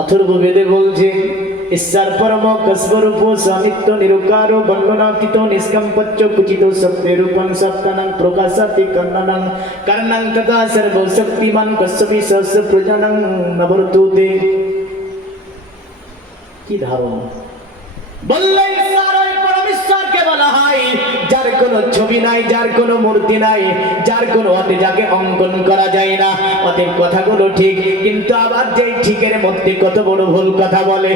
অথর্ববেদে বলছে ঈশ্বর পরম কস্বরূপ স্বামিত্ব নিরুকার বর্ণনাতীত নিষ্কম্পচ্চ কুচিত সত্যরূপং সত্তানং প্রকাশাতি কর্ণনং কর্ণং তথা সর্বশক্তিমান কস্যপি সহস্র প্রজনং নবর্তুতে। কি ধারণা বললে ঈশ্বর ওই পরমেশ্বরকে বলা হয় যার কোনো ছবি নাই, যার কোনো মূর্তি নাই, যার কোনো হাতে যাকে অঙ্কন করা যায় না। অতএব কথাগুলো ঠিক, কিন্তু আবার যে ঠিকের মধ্যে কত বড় ভুল কথা বলে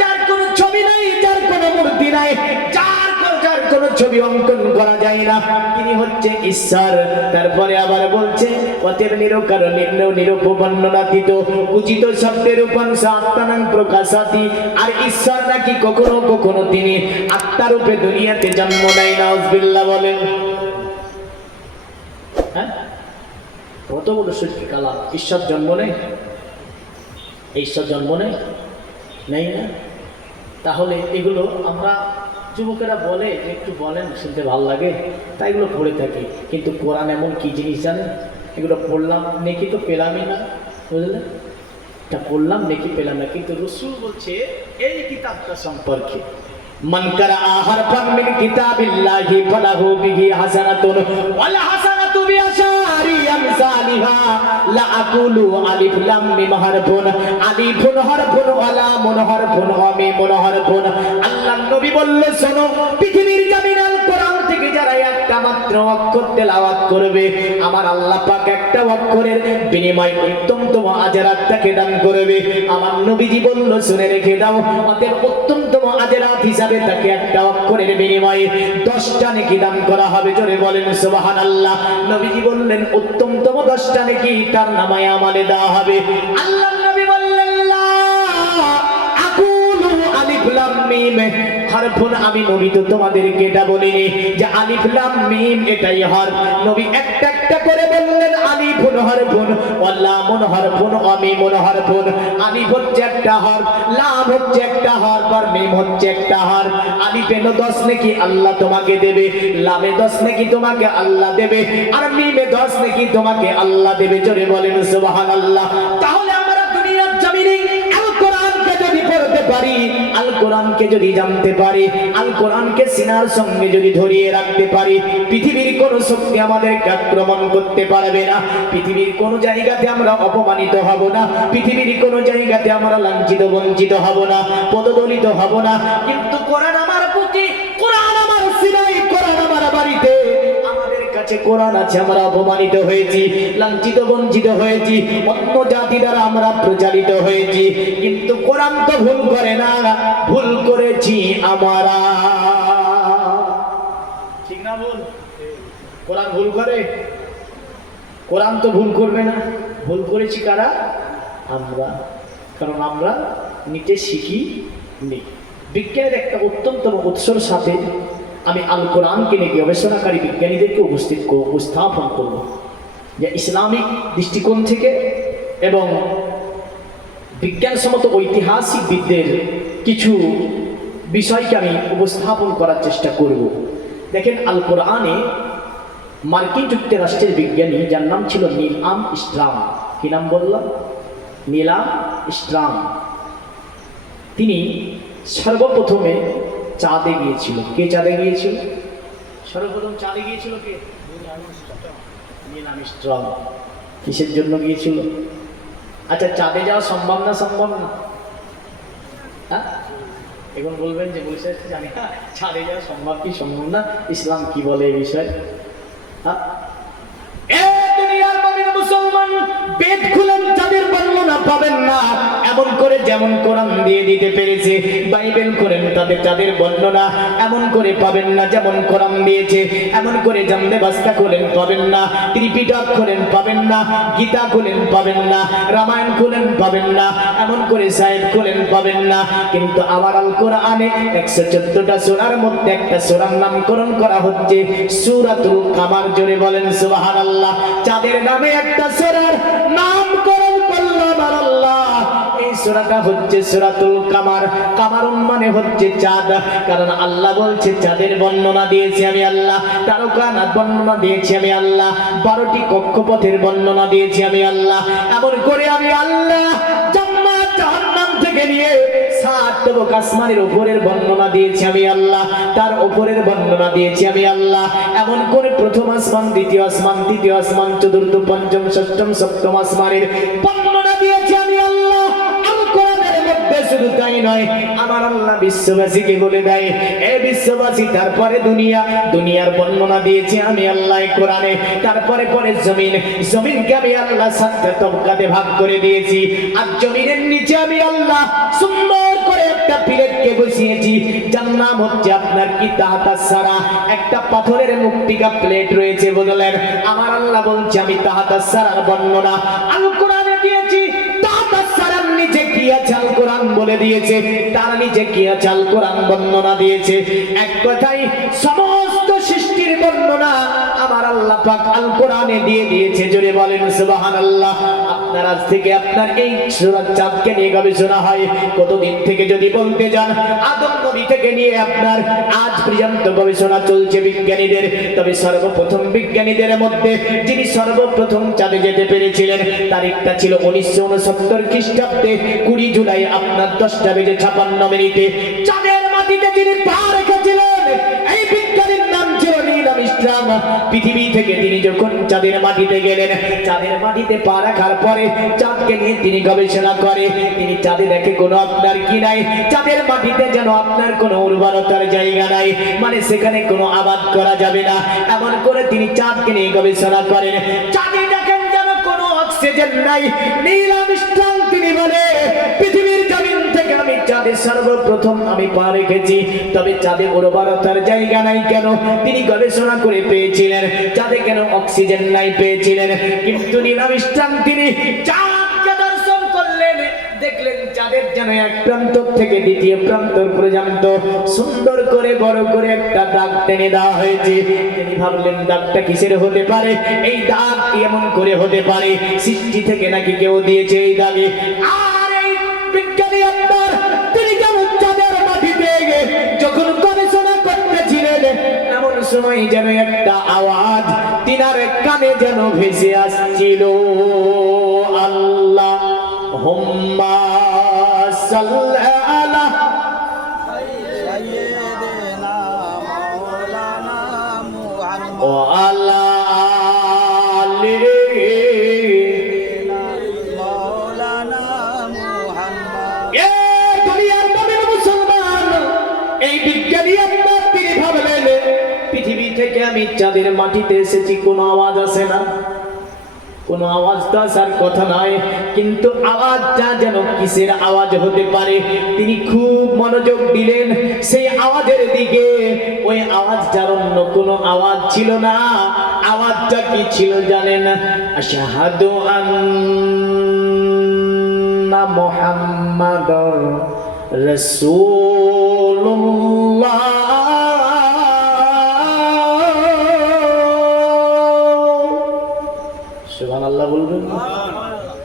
যার কোনো ছবি নাই, যার কোনো মূর্তি নাই, যার কোনো ছবি অঙ্কন করা যায় না, তিনি হচ্ছে ঈশ্বর। তারপরে আবার বলছে অতএব নিরকার নিরূপ বর্ণনাতীত উচিত শব্দের রূপং আত্মানাং প্রকাশাতি। আর ঈশ্বর নাকি কখনো কখনো তিনি আত্মারূপে দুনিয়াতে জন্ম নেয়। নাউজুবিল্লাহ বলেন। হ্যাঁ, কত বড় সত্যি কালাম। ঈশ্বর জন্ম নেই, ঈশ্বর জন্ম নেই না। তাহলে এগুলো আমরা যুবকেরা বলে একটু বলেন, শুনতে ভালো লাগে, তাই এগুলো পড়ে থাকি। কিন্তু কোরআন এমন কি জিনিস জানেন, এগুলো পড়লাম নেকি তো পেলামই না, বুঝলেন? এটা পড়লাম নেকি পেলাম না, কিন্তু রাসূল বলছে এই কিতাবটা সম্পর্কে মান কারা হারফান মিন কিতাবিল্লাহি ফালাহু বিহি হাসানাতুন ওয়াল হাসানাতু বিআশারি আমসালিহা লা আকুলু আলিফ লাম মিম হারফুন আলিফুন হারফুন ওয়া লামুন হারফুন ওয়া মিমুন হারফুন। আল্লাহর নবী বললেন শোনো, পৃথিবীর জমিনাল কোরআন থেকে যারা একটা মাত্র অক্ষর তেলাওয়াত করবে, আমার আল্লাহ পাক একটা অক্ষরের বিনিময়ে উত্তমতম আজরাত তাকে দান করবে। আমার নবীজি বলল শুনে রেখে দাও, অতএব উত্তমতম আজরাত হিসাবে তাকে একটা অক্ষরের বিনিময়ে 10টা নেকি দান করা হবে। জোরে বলেন সুবহানাল্লাহ। নবীজি বললেন উত্তমতম 10টা নেকি তার নামায়ে আমলে দেওয়া হবে। আল্লাহর নবী বললেন লা আকুলু আলিফ লাম মিম হারফুন। আমি নবী তো তোমাদেরকে এটা বলিনি যে আলিফ লাম মিম এটাই হরফ। নবী একটা একটা করে বললেন আলিফুন হারফুন ওয়া লামুন হারফুন ওয়া মিমুন হারফুন। আলিফ হচ্ছে একটা হরফ, লাম হচ্ছে একটা হরফ, আর মিম হচ্ছে একটা হরফ। আলিফে 10 নেকি আল্লাহ তোমাকে দেবে, লামে 10 নেকি তোমাকে আল্লাহ দেবে, আর মিমে 10 নেকি তোমাকে আল্লাহ দেবে। জোরে বলেন সুবহানাল্লাহ। তাহলে আমরা দুনিয়ার জমিনে আল কোরআনকে যদি পড়তে পারি, আল কোরআনকে যদি জানতে পারি, আল কোরআনকে সিনার সঙ্গে যদি ধরিয়ে রাখতে পারি, পৃথিবীর কোনো শক্তি আমাদেরকে আক্রমণ করতে পারবে না। পৃথিবীর কোনো জায়গাতে আমরা অপমানিত হব না, পৃথিবীর কোনো জায়গাতে আমরা লাঞ্ছিত বঞ্চিত হব না, পদদলিত হব না। কিন্তু কোরআন আমার বুকে, কোরআন আমার সিনায়, কোরআন আমার বাড়িতে, আমাদের কাছে কোরআন আছে। আমরা অপমানিত হয়েছি, লাঞ্ছিত বঞ্চিত হয়েছি, অন্য জাতি দ্বারা আমরা প্রচারিত হয়েছি, কিন্তু কোরআন তো ভুল করে না। ভুল করেছি আমরা, ঠিক না? ভুল কোরআন ভুল করে? কোরআন তো ভুল করবে না। ভুল করেছি কারা? আমরা। কারণ আমরা নিতে শিখি নি। বিজ্ঞানের একটা অত্যন্তম উৎসর সাথে আমি আল কোরআনকে নিয়ে গবেষণাকারী বিজ্ঞানীদেরকে উপস্থাপন করব, যে ইসলামিক দৃষ্টিকোণ থেকে এবং বিজ্ঞানসম্মত ঐতিহাসিকবিদদের কিছু বিষয়কে আমি উপস্থাপন করার চেষ্টা করব। দেখেন, আল কোরআনে মার্কিন যুক্তরাষ্ট্রের বিজ্ঞানী, যার নাম ছিল নীল আর্মস্ট্রং, কি নাম বললাম? Neil Armstrong. তিনি সর্বপ্রথমে চাঁদে গিয়েছিল। কে চাঁদে গিয়েছিল? সর্বপ্রথম চাঁদে গিয়েছিল কে? Neil Armstrong. কিসের জন্য গিয়েছিল? আচ্ছা, চাঁদে যাওয়া সম্ভব না? সম্ভব না? হ্যাঁ, এখন বলবেন যে বলছে জানি না চাঁদে যাওয়া সম্ভব কি সম্ভব না, ইসলাম কি বলে এই বিষয়ে? হ্যাঁ, দুনিয়ার মুমিন মুসলমান বেদ খুলেন চাঁদের বর্ণনা পাবেন না। এমন করে যেমন কোরআন দিয়ে দিতে পেরেছে, বাইবেল করেন তাদের চাঁদের বর্ণনা এমন করে পাবেন না যেমন কোরআন দিয়েছে। এমন করে জানলে বাস্তা খুলেন পাবেন না, ত্রিপিটক খুলেন পাবেন না, গীতা খুলেন পাবেন না, রামায়ণ খুলেন পাবেন না, এমন করে সাহেব খুলেন পাবেন না। কিন্তু আমার আল কোরআনে 114টা সূরার মধ্যে একটা সূরার নামকরণ করা হচ্ছে সূরাতুল কামার। জোরে বলেন সুবহানাল্লাহ। চাঁদের নামে একটা সূরার নামকরণ করলাম আল্লাহ। এই সূরাটা হচ্ছে সূরাতুল কামার। কামারুন মানে হচ্ছে চাঁদ। কারণ আল্লাহ বলছে চাঁদের বর্ণনা দিয়েছি আমি আল্লাহ, তারকানার বর্ণনা দিয়েছি আমি আল্লাহ, 12টি কক্ষপথের বর্ণনা দিয়েছি আমি আল্লাহ। এমন করে আমি আল্লাহ জান্নাত জাহান্নাম থেকে নিয়ে 7 তবক আসমানের উপরের বর্ণনা দিয়েছি আমি আল্লাহ, তার উপরের বর্ণনা দিয়েছি আমি আল্লাহ। এমন করে প্রথম আসমান, দ্বিতীয় আসমান, তৃতীয় আসমান, চতুর্থ, পঞ্চম, ষষ্ঠম, সপ্তম আসমানের বর্ণনা দিয়েছি আমি আল্লাহ। আল কোরআনের মধ্যে শুধু তাই নয়, আমার আল্লাহ বিশ্ববাসীকে বলে দেয়, এ বিশ্ববাসী, তারপরে দুনিয়ার বর্ণনা দিয়েছি আমি আল্লাহ কোরআনে। তারপরে পরে জমিনকে আমি আল্লাহ 7টা তবকাতে ভাগ করে দিয়েছি। আর জমিনের নিচে আমি আল্লাহ সুন্দর করে একটা প্লেটকে বসিয়েছি, যার নাম হচ্ছে আপনার কি তাহাতাস সারা। একটা পাথরের মুক্তিকা প্লেট রয়েছে, বদলেন আমার আল্লাহ বলছে আমি তাহাতাস সারার বর্ণনা আল কোরআনে দিয়েছি। তাহাতাস সারার নিচে কি আছে আল কোরআন বলে দিয়েছে, তার নিচে কি আছে আল কোরআন বর্ণনা দিয়েছে। এক কথাই সমস্ত সৃষ্টির বর্ণনা আমার আল্লাহ পাক আল কোরআনে দিয়ে দিয়েছে। জোরে বলেন সুবহানাল্লাহ। আপনার আজ থেকে আপনার এই সূরা চাঁদকে নিয়ে গবেষণা হয় কতদিন থেকে যদি বলতে যান, আদম নবী থেকে নিয়ে আপনার আজ পর্যন্ত গবেষণা চলছে বিজ্ঞানীদের। তবে সর্বপ্রথম বিজ্ঞানীদের মধ্যে যিনি সর্বপ্রথম চাঁদে যেতে পেরেছিলেন, তারিখটা ছিল 1969 খ্রিস্টাব্দে 20 জুলাই আপনার 10টা বেজে 56 মিনিটে চাঁদের মাটিতে যিনি পা রেখেছিলেন, এই বিজ্ঞানীর নাম ছিল নীল আর্মস্ট্রং। পৃথিবী থেকে তিনি যখন চাঁদের মাটিতে গেলেন, চাঁদের মাটিতে পা রাখার পরে চাঁদকে নিয়ে তিনি গবেষণা করে। তিনি চাঁদে দেখে কোনো আপনার কি নাই, চাঁদের মাটিতে যেন আপনার কোনো উর্বরতার জায়গা নাই, মানে সেখানে কোনো আবাদ করা যাবে না। এমন করে তিনি চাঁদকে নিয়ে গবেষণা করেন। চাঁদে দেখেন যেন কোনো অক্সিজেন নাই। নীল আর্মস্ট্রং তিনি বলে, পৃথিবীর জমিন থেকে আমি চাঁদে সর্বপ্রথম আমি পা রেখেছি, তবে চাঁদে উর্বরতার জায়গা নাই কেন? তিনি গবেষণা করে পেয়েছিলেন চাঁদে কেন অক্সিজেন নাই পেয়েছিলেন। কিন্তু নীল আর্মস্ট্রং তিনি চাঁদকে দর্শন করলেন, দেখলেন চাঁদের যেন এক প্রান্ত থেকে দ্বিতীয় প্রান্ত পর্যন্ত সুন্দর করে বড় করে একটা দাগ টেনে দেওয়া হয়েছে। তিনি ভাবলেন দাগটা কিসের হতে পারে? এই দাগ এমন করে হতে পারে সৃষ্টি থেকে নাকি কেউ দিয়েছে এই দাগে। আর এই বিজ্ঞানী আপনার তিনি কেমন চাঁদের মাটিতে যখন গবেষণা করতেছিলেন, এমন সময় যেন একটা আওয়াজ তিনার কানে যেন ভেসে আসছিল, আল্লাহ হুম্মা সাল্লি আলা সাইয়্যিদিনা মাওলানা মুহাম্মদ ওয়া আলা আলি মাওলানা মুহাম্মদ। এ দুনিয়ার মুমিন মুসলমান, এই বিজ্ঞানী আপনার তিনি ভাবলেন পৃথিবী থেকে আমি চাঁদের মাটিতে এসেছি, কোনো আওয়াজ আসে না, কোনো আওয়াজ তো আসার কথা নয়, কিন্তু আওয়াজটা যেন কিসের আওয়াজ হতে পারে। তিনি খুব মনোযোগ দিলেন সেই আওয়াজের দিকে। ওই আওয়াজটার অন্য কোনো আওয়াজ ছিল না। আওয়াজটা কি ছিল জানেন? আশহাদু আন্না মুহাম্মাদুর রাসূলুল্লাহ। সুবহানাল্লাহ বলবেন।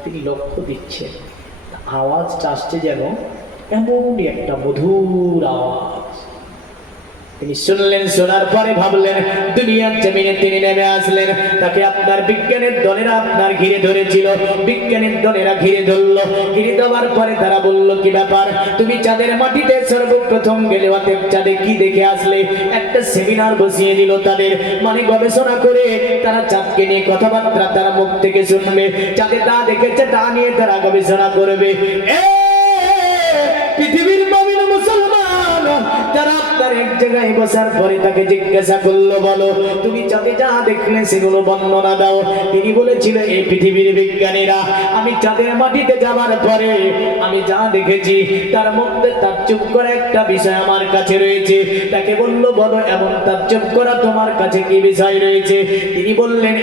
তিনি লক্ষ্য দিচ্ছেন আওয়াজটা আসছে যেন এমনই একটা মধুর আওয়াজ। তিনি শুনলেন, শোনার পরে ভাবলেন দুনিয়ার জমিনে তিনি নেমে আসলেন। তাকে আপনার বিজ্ঞানের দলেরা আপনার ঘিরে ধরেছিল। বিজ্ঞানের দলেরা ঘিরে ধরলো। ঘিরে দেওয়ার পরে তারা বলল, কি ব্যাপার, তুমি চাঁদের মাটিতে সর্বপ্রথম গেলে, অতএব চাঁদে কি দেখে আসলে? একটা সেমিনার বসিয়ে দিল তাদের, মানে গবেষণা করে তারা চাঁদকে নিয়ে কথাবার্তা তারা মুখ থেকে শুনবে। চাঁদে তা দেখেছে তা নিয়ে তারা গবেষণা করবে। পৃথিবীর মুমিন মুসলমান তারা আপনার এক জায়গায় বসার পরে তাকে জিজ্ঞাসা করলো, বলো তুমি চাঁদে যা দেখলে সেগুলো বর্ণনা দাও। তিনি বলেছিল, এই পৃথিবীর বিজ্ঞানীরা, আমি চাঁদের মাটিতে যাবার পরে আমি যা দেখেছি তার মধ্যে তাজ্জব করা একটা বিষয় আমার কাছে রয়েছে। তাকে বলল, বলো এমন তাজ্জব করা তোমার কাছে কি বিষয় রয়েছে? তিনি বললেন,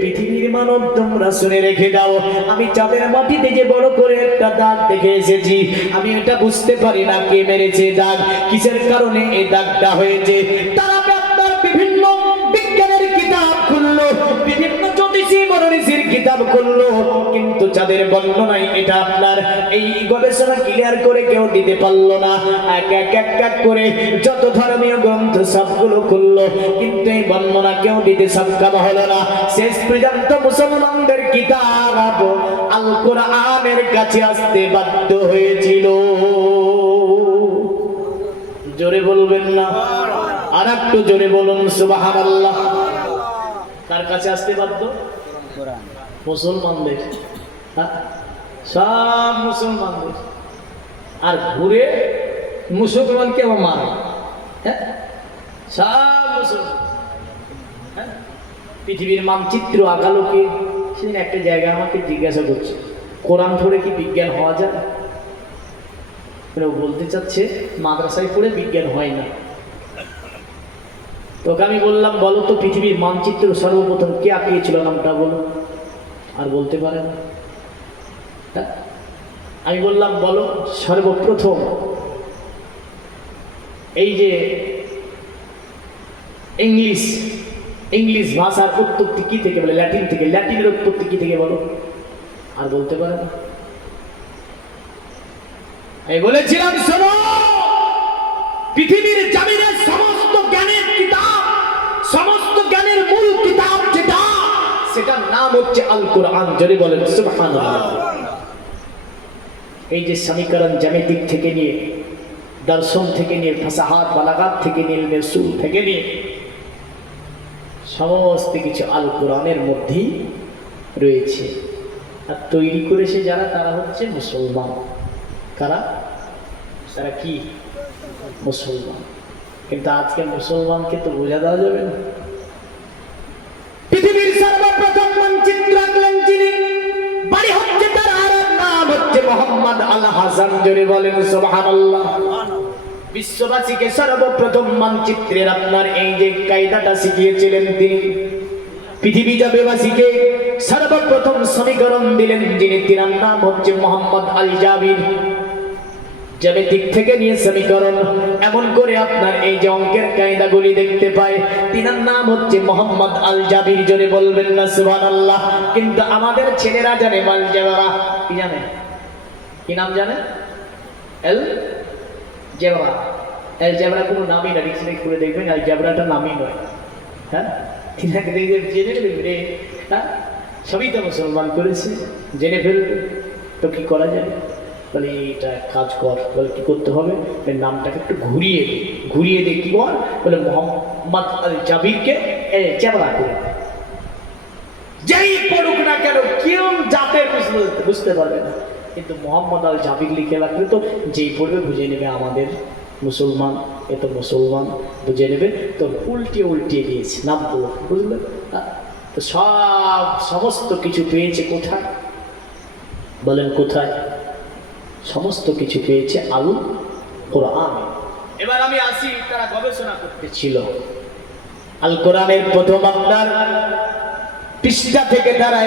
পৃথিবীর মানব তোমরা শুনে রেখে দাও, আমি চাঁদের মাটিতে যে বড় করে একটা দাগ দেখে এসেছি। আমি এটা বুঝতে পারি না কে মেরেছে দাগ, কিসের কারণে এই দাগটা হয়েছে। তারা আপনার বিভিন্ন বিজ্ঞানের কিতাব খুললো, বিভিন্ন জ্যোতিষী মনীষীর কিতাব খুললো, কিন্তু চাঁদের যাদের বর্ণনায় এটা আপনার এই গবেষণা ক্লিয়ার করে কেউ দিতে পারলো না। এক করে যত ধর্মীয় গ্রন্থ সবগুলো খুললো, কিন্তু এই বর্ণনা কেউ দিতে সক্ষম হলো না। শেষ পর্যন্ত মুসলমানদের কিতাব আল কোরআনের কাছে আসতে বাধ্য হয়েছিল। জোরে বলবেন না? আর একটু জোরে বলুন সুবহানাল্লাহ। কার কাছে আসতে বাধ্য? মুসলমানদের। সব মুসলমানদের। আর ঘুরে মুসলমানকে মারে। হ্যাঁ, সব মুসলমান। পৃথিবীর মানচিত্র আঁকালোকে সেদিন একটা জায়গায় আমাকে জিজ্ঞাসা করছে, কোরআন পড়ে কি বিজ্ঞান হওয়া যায়? বলতে চাচ্ছে মাদ্রাসায় পড়ে বিজ্ঞান হয় না। তোকে আমি বললাম, বলো তো পৃথিবীর মানচিত্র সর্বপ্রথম কে আঁকিয়েছিল, নামটা বলো। আর বলতে পারে না। আমি বললাম, বলো সর্বপ্রথম এই যে ইংলিশ ভাষার উৎপত্তি কি থেকে বলে? ল্যাটিন থেকে। ল্যাটিনের উৎপত্তি কি থেকে বলো? আর বলতে পারে না। আমি বলেছিলাম, শোনো, পৃথিবীর জমিনের সমস্ত জ্ঞানের কিতাব, সমস্ত জ্ঞানের মূল কিতাব যেটা, সেটার নাম হচ্ছে আল কোরআন। জোরে বলেন সুবহানাল্লাহ। এই যে সমীকরণ জ্যামিতিক থেকে নিয়ে, দর্শন থেকে নিয়ে, ফাসাহাত বালাগাত থেকে নিয়ে, উসুল থেকে নিয়ে সমস্ত কিছু আল কোরআনের মধ্যেই রয়েছে। আর তৈরি করেছে যারা, তারা হচ্ছে মুসলমান। কারা? তারা কি? মুসলমান। কিন্তু আজকে মুসলমানকে তো বোঝা দেওয়া যাবে না। পৃথিবীর সর্বপ্রথম মানচিত্র আঁকলেন যিনি, বাড়ি হচ্ছে তার, আর নাম হচ্ছে মোহাম্মদ আল হাসান। জোরে বলেন সুবহানাল্লাহ। বিশ্ববাসীকে সর্বপ্রথম মানচিত্রের আপনার এই যে কায়দাটা শিখিয়েছিলেন তিনি। পৃথিবী জাবেবাসীকে সর্বপ্রথম সমীকরণ দিলেন যিনি, তিনার নাম হচ্ছে মোহাম্মদ আল জাবির। জ্যামিতিক থেকে নিয়ে সমীকরণ, এমন করে আপনার এই যে অঙ্কের কায়দাগুলি দেখতে পায়, তিনার নাম হচ্ছে মোহাম্মদ আল জাবির। জোরে বলবেন না সুবহানাল্লাহ। কিন্তু আমাদের ছেলেরা জানে আল জাবরা। কি জানে? কি নাম জানে? এল জেবরা। এল জেবরা কোনো নামই না, ডিকশনারি খুলে দেখবেন এল জেবরাটা নামই নয়। হ্যাঁ, তিনাকে দেখে জেনে নেবেন রে। হ্যাঁ, সবই তো মুসলমান করেছে, জেনে ফেলবে তো কি করা যাবে? বলে এটা কাজ কর। বলে কি করতে হবে? নামটাকে একটু ঘুরিয়ে দে। কি কর? বলে মোহাম্মদ আল জাবিরকে জেবরা করে। যেই পড়ুক না কেন, কেউ জাতের বুঝতে পারবে না, কিন্তু মোহাম্মদ আল জাবির লিখে রাখলে তো যেই পড়বে বুঝে নেবে আমাদের মুসলমান, এ তো মুসলমান, বুঝে নেবে। তো উল্টিয়ে দিয়েছে নামগুলো, বুঝলে? তো সমস্ত কিছু পেয়েছে কোথায়? বলেন কোথায়? সমস্ত কিছু পেয়েছে আল কোরআন। এবার আমি আসি, তারা গবেষণা করতেছিল আল কোরআনের প্রথম আপনার পৃষ্ঠা থেকে তারা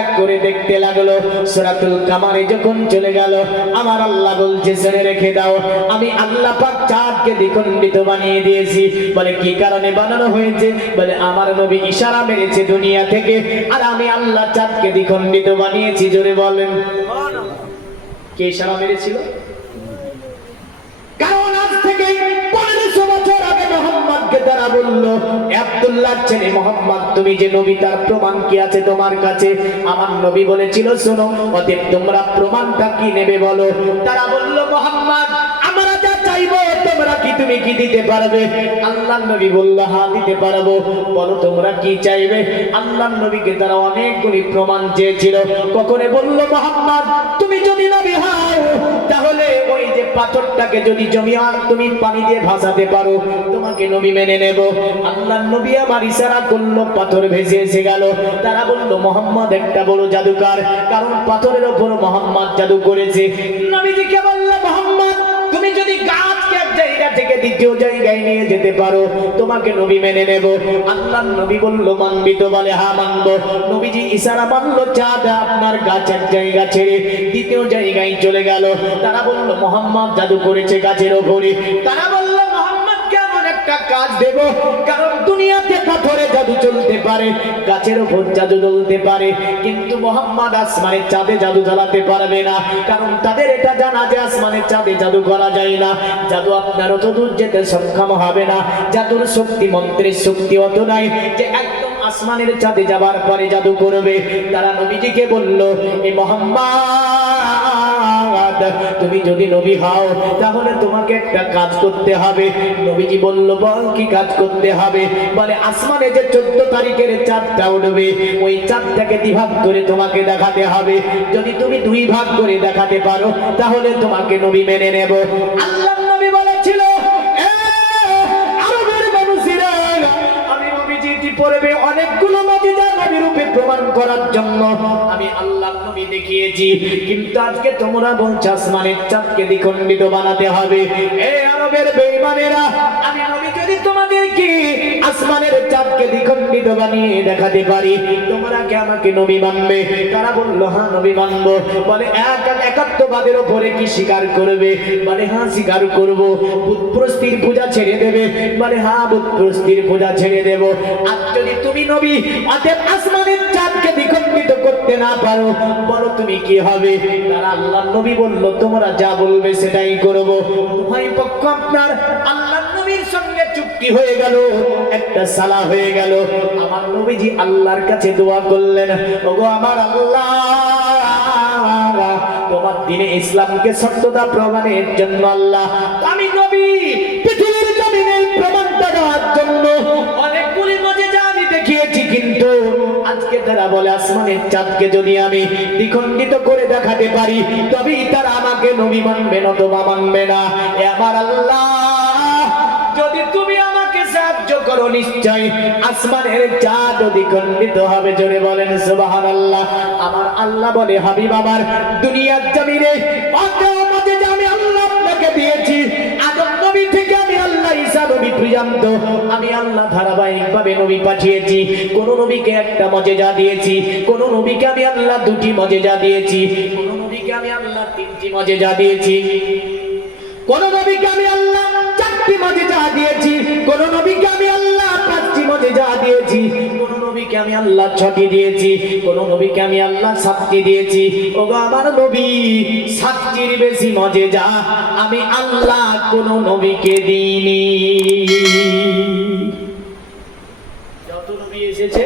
এক করে দেখতে লাগলো। সূরাতুল কামারে যখন চলে গেল, আমার আল্লাহ বলছে, শুনে রেখে দাও, আমি আল্লাহ পাক চাঁদকে দ্বিখণ্ডিত বানিয়ে দিয়েছি। বলে কি কারণে বানানো হয়েছে? বলে আমার নবী ইশারা মেরেছে দুনিয়া থেকে, আর আমি আল্লাহ চাঁদকে দ্বিখণ্ডিত বানিয়েছি। জোরে বলেন। কে ইশারা মেরেছিল? কারণ আজ থেকে 1500 বছর আগে মোহাম্মদকে তারা বলল, আব্দুল্লাহর ছেলে মোহাম্মদ, তুমি যে নবী, তার প্রমাণ কি আছে তোমার কাছে? আমার নবী বলেছিল, শোনো, অতএব তোমরা প্রমাণটা কি নেবে বলো। তারা বলল, মোহাম্মদ, আমরা যা চাইবো তোমরা কি, তুমি কি দিতে পারবে? আল্লাহর নবী বলল, হ্যাঁ দিতে পারবো। বলো তোমরা কি চাইবে? আল্লাহর নবীকে তারা অনেকগুলি প্রমাণ চেয়েছিল। কখনো বলল, মোহাম্মদ, তুমি যদি নবী হও, তাহলে ওই যে পাথরটাকে যদি তুমি পানি দিয়ে ভাসাতে পারো, তোমাকে নবী মেনে নেব। আল্লাহর নবী আমার ইশারা করলো, পাথর ভেসে এসে গেল। তারা বলল, মোহাম্মদ একটা বড় জাদুকর, কারণ পাথরের ওপর মোহাম্মদ জাদু করেছে। নবীজিকে বলল, মোহাম্মদ, তুমি যদি গাছকে এক জায়গা থেকে দ্বিতীয় জায়গায় নিয়ে যেতে পারো, তোমাকে নবী মেনে নেব। আল্লাহর নবী বলল, মানবি তো? বলে হ্যাঁ মানব। নবীজি ইশারা মানলো, চাঁদ আপনার গাছ এক জায়গা ছেড়ে দ্বিতীয় জায়গায় চলে গেল। তারা বলল, মোহাম্মদ জাদু করেছে গাছের ওপরে। তারা বলল, মোহাম্মদ কেমন একটা একটা কাজ দেব, কারণ দুনিয়াতে পাথরে জাদু চলতে পারে, গাছের উপর জাদু চলতে পারে, কিন্তু মোহাম্মদ আসমানের চাঁদে জাদু চালাতে পারবে না, কারণ তাদের এটা জানা যে আসমানের চাঁদে জাদু করা যায় না। জাদু আপনার অত দূর যেতে সক্ষম হবে না, জাদুর শক্তি, মন্ত্রের শক্তি অত নাই যে একদম আসমানের চাঁদে যাবার পরে জাদু করবে। তারা নবীজিকে বলল, এই মোহাম্মদ, তুমি যদি নবী হও তাহলে তোমাকে একটা কাজ করতে হবে। নবীজি বলল, বল কি কাজ করতে হবে? বলে, আসমানে যে 14 তারিখের চাঁদটা উঠবে, ওই চাঁদটাকে 2 ভাগ করে তোমাকে দেখাতে হবে। যদি তুমি 2 ভাগ করে দেখাতে পারো তাহলে তোমাকে নবী মেনে নেব। আল্লাহ নবী বলেছিল, আরবের মানুষেরা, আমি নবীজি পড়বে অনেকগুলো মুজিজা নবী রূপে প্রমাণ করার জন্য আমি আল্লাহ নবী দেখিয়েছি, কিন্তু আজকে তোমরা বলছো আসমানের চাঁদকে দ্বিখণ্ডিত বানাতে হবে। এই আরবের বেঈমানেরা, আমি নবী যদি তোমাদেরকে আসমানের চাঁদকে দ্বিখণ্ডিত বানিয়ে দেখাতে পারি, তোমরা কি আমাকে নবী মানবে? তারা বলল, হ্যাঁ নবী মানব। বলে, একাত্মবাদের উপরে কি স্বীকার করবে? বলে, হ্যাঁ স্বীকার করব। বুতপ্রস্তির পূজা ছেড়ে দেবে? বলে, হ্যাঁ বুতপ্রস্তির পূজা ছেড়ে দেব। আর যদি তুমি নবী অতএব আসমানের চাঁদকে দ্বিখণ্ডিত করতে না পারো, বলো তুমি কি হবে? তারা আল্লাহ নবী বলল, তোমরা যা বলবে সেটাই করব। উভয় পক্ষ আপনার আল্লাহ নবীর সঙ্গে চুক্তি হয়ে গেল, একটা সালা হয়ে গেল। আমার নবীজি আল্লাহর কাছে দোয়া করলেন, ওগো আমার আল্লাহ, তোমার দ্বীনে ইসলামকে সত্যতা প্রমাণের জন্য আল্লাহ, আমি নবী পৃথিবীর জমিনে প্রমাণটা দেওয়ার জন্য অনেকগুলি মুজিজা আমি দেখিয়েছি, কিন্তু আজকে তারা বলে আসমানের চাঁদকে যদি আমি দ্বিখণ্ডিত করে দেখাতে পারি তবেই তারা আমাকে নবী মানবে, নতুবা মানবে না। এ আমার আল্লাহ, যদি তুমি আমাকে সাহায্য করো নিশ্চয় আসমানের চাঁদ দ্বিখণ্ডিত হবে। জোরে বলেন সুবহানাল্লাহ। আমার আল্লাহ বলে, হাবিব আমার, দুনিয়ার জমিনে অত মুজিজা আমি আল্লাহ আপনাকে দিয়েছি। আদম নবী থেকে আমি আল্লাহ ঈসা নবী পর্যন্ত আমি আল্লাহ ধারাবাহিকভাবে নবী পাঠিয়েছি। কোন নবীকে একটা মুজিজা দিয়েছি, কোন নবীকে আমি আল্লাহ 2টি মুজিজা দিয়েছি, কোন নবীকে আমি আল্লাহ 3টি মুজিজা দিয়েছি, কোন নবীকে আমি আল্লাহ 4টি মুজিজা দিয়েছি, কোন নবীকে আমি আল্লাহ 5টি মুজিজা দিয়েছি, কোন নবীকে আমি আল্লাহ 6টি দিয়েছি, কোন নবীকে আমি আল্লাহ 7টি দিয়েছি। ওগো আমার নবী, 7টির বেশি মুজিজা আমি আল্লাহ কোন নবীকে দিইনি। যত নবী এসেছে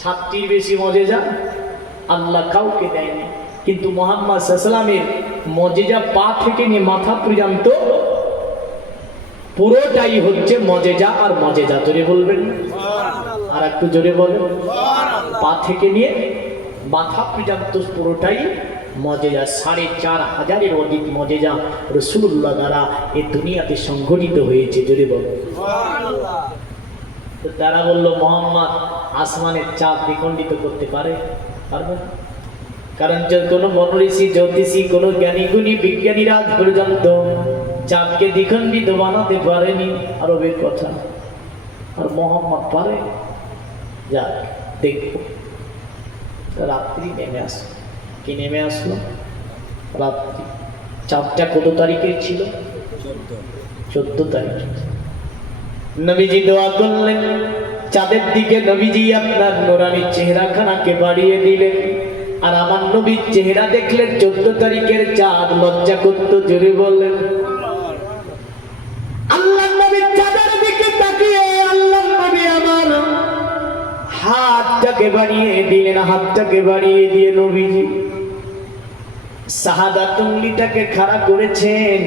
7টির বেশি মুজিজা আল্লাহ কাউকে দেয়নি, কিন্তু মুহাম্মদ সাল্লাল্লাহু আলাইহি ওয়াসাল্লামের মুজিজা পা থেকে নিয়ে মাথা পর্যন্ত পুরোটাই হচ্ছে মুজিজা আর মুজিজা। জোরে বলবেন, আর একটু জোরে বলেন। পা থেকে নিয়ে মাথা পর্যন্ত পুরোটাই মুজিজা। 4500-এর অধিক মুজিজা রাসূলুল্লাহ দ্বারা এই দুনিয়াতে সংঘটিত হয়েছে। জোরে বলেন সুবহানাল্লাহ। তো তারা বলল, মুহাম্মদ আসমানের চাঁদ দ্বিখণ্ডিত করতে পারবে না, কারণ কোন মনীষী, জ্যোতিষী, কোন জ্ঞানী গুণী বিজ্ঞানীরা আজ পর্যন্ত চাঁদকে দ্বিখণ্ডিত বানাতে পারেনি। আরবের কথা, আর মুহাম্মদ পারে? যাক দেখব। রাত্রি নেমে আসলো। কি নেমে আসলো? রাত্রি। চাঁদটা কত তারিখে ছিল? 14 তারিখে। নবীজি দোয়া করলেন, চাঁদের দিকে নবীজি আপনার নূরানি চেহারাখানাকে বাড়িয়ে দিলেন। আর আমার নবীর চেহারা দেখলে 14 তারিখের চাঁদ লজ্জা করত। জোরে বললেন আল্লাহ নবীর চাঁদের দিকে তাকিয়ে আল্লাহ নবী আমার হাতটাকে বাড়িয়ে দিলেন। হাতটাকে বাড়িয়ে দিয়ে নবীজি শাহাদাত উঙ্গলিটাকে খাড়া করেছেন,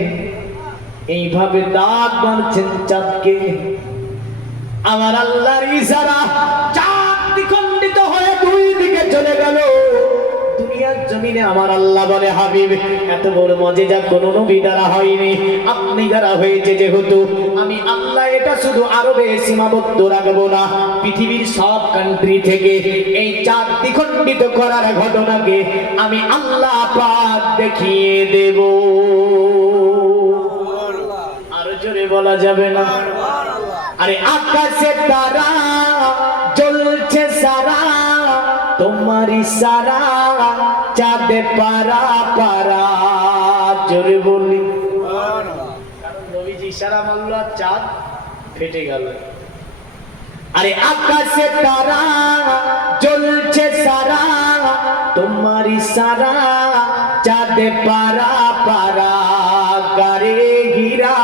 এইভাবে দাগ মারছেন চাঁদকে। আমার আল্লাহর ইশারা, চাঁদ দ্বিখণ্ডিত হয়ে 2 দিকে চলে গেল। দুনিয়ার জমিনে আমার আল্লাহ বলে, হাবিব, এত বড় মুজিজা কোন নবী দ্বারা হয়নি, আপনি দ্বারা হয়েছে। যেহেতু আমি আল্লাহ এটা শুধু আরবে সীমাবদ্ধ রাখবো না, পৃথিবীর সব কান্ট্রি থেকে এই চাঁদ দ্বিখণ্ডিত করার ঘটনাকে আমি আল্লাহ পাক দেখিয়ে দেব। আরো জোরে বলা যাবে না? আরে আকাশে তারা জ্বলছে সারা, তোমার ইশারা চাঁদে পারা পারা। জোরে বলি, কারণ নবীজি ইশারা মারল আর চাঁদ ফেটে গেল। আরে আকাশে তারা জ্বলছে সারা, তোমার ইশারা চাঁদে পারা পারা করে হীরা,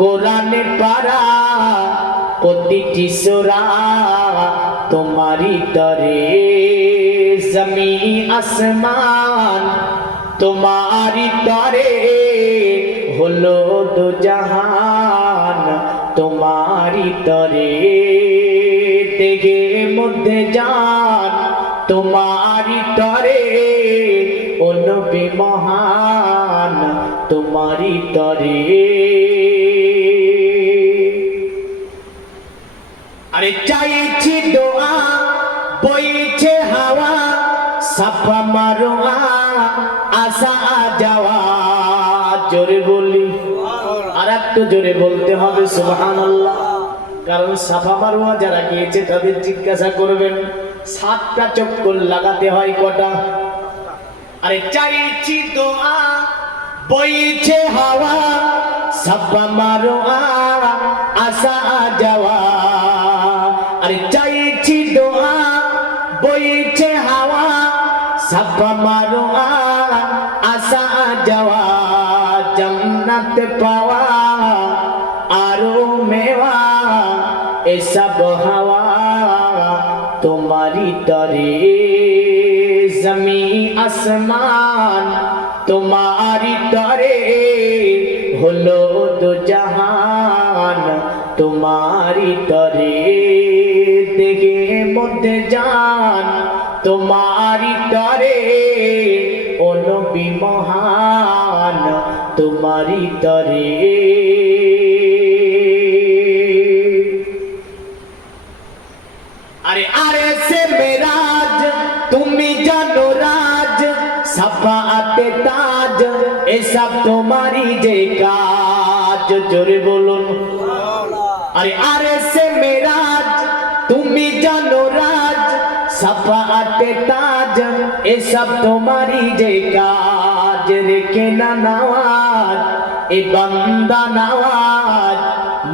কোরআনে পারা প্রতিটি সূরা তোমারই তরে, জমিন আসমান তোমারই তরে, হলো দু জাহান তোমারই তরে, তেগে মধ্যে জান তোমারই তরে, ও নবী মহান তোমারই তরে। আরে চাইছি দোয়া বইছে হাওয়া, সাফা মারোয়া আসা যাওয়া, জোরে বলি আর একটু জোরে বলতে হবে সুবহানাল্লাহ। কারণ সাফা মারোয়া যারা গিয়েছে তাদের জিজ্ঞাসা করবেন 7টা চক্কর লাগাতে হয় কটা? আরে চাইছি দোয়া বইছে হাওয়া, সাফা মারোয়া আসা যাওয়া, আরে চাইছি দোয়া বইছে হাওয়া, সাফা মারোয়া আসা যাওয়া, জান্নাত পাওয়া আরো মেওয়া, এসব হাওয়া তোমারই তরে, জমিন আসমান তোমারই তরে, হলো দু জাহান তোমারই তরে, দেখে মধ্যে জান তোমারই তরে, ও নবী মহান তোমারই তরে। আরে আরে সে মেরাজ তুমি জানো রাজ, সাফাতে তাজ এসব তোমারই যে কাজ, জোরে বলুন। আরে আরে সে মেরাজ তুমি জানো রাজ, সাফাতে তাজ এসব তোমারই যে কাজ, রেখে না নওয়াজ এ বান্দা নওয়াজ,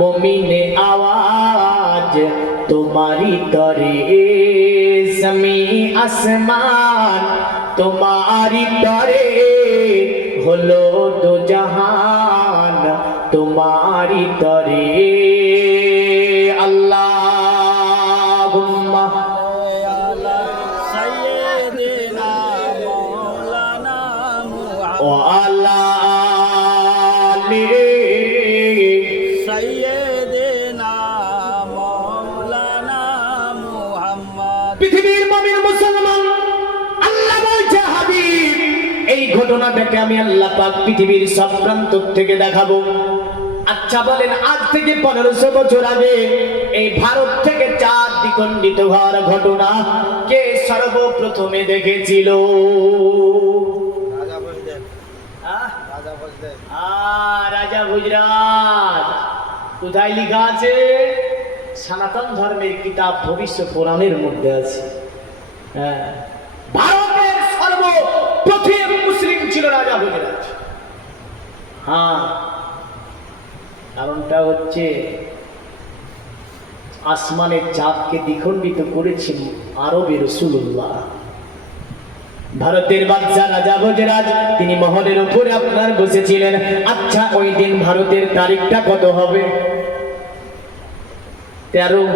মুমিনে আওয়াজ তোমারই তরে, জমিন আসমান তোমারই তরে, হলো দু জাহান তোমারই তরে। আল্লাহুম্মা সাইয়্যিদিনা মাওলানা মুহাম্মদ ওয়া আলা আলি সাইয়্যিদিনা মাওলানা মুহাম্মদ। পৃথিবীর মুমিন মুসলমান, আল্লাহ বলছে হাবিব এই ঘটনাটাকে আমি আল্লাহ পাক পৃথিবীর সব প্রান্ত থেকে দেখাবো। আচ্ছা বলেন, আজ থেকে 1500 বছর আগে এই ভারত থেকে চাঁদ দ্বিখণ্ডিত হওয়ার ঘটনা কে সর্বপ্রথমে দেখেছিল? রাজা গুজরাট। কোথায় লেখা আছে? সনাতন ধর্মের কিতাব ভবিষ্য পুরাণের মধ্যে আছে। হ্যাঁ, ভারতের সর্বপ্রথম মুসলিম ছিল রাজা গুজরাট। হ্যাঁ, কারণটা হচ্ছে আসমানের চাঁদকে দ্বিখণ্ডিত করেছেন আরবের রাসূলুল্লাহ। ভারতের বাদশা রাজা ভোজরাজ তিনি মহলের উপরে আপনার বসেছিলেন। আচ্ছা, ওই দিন ভারতের তারিখটা কত হবে? 13।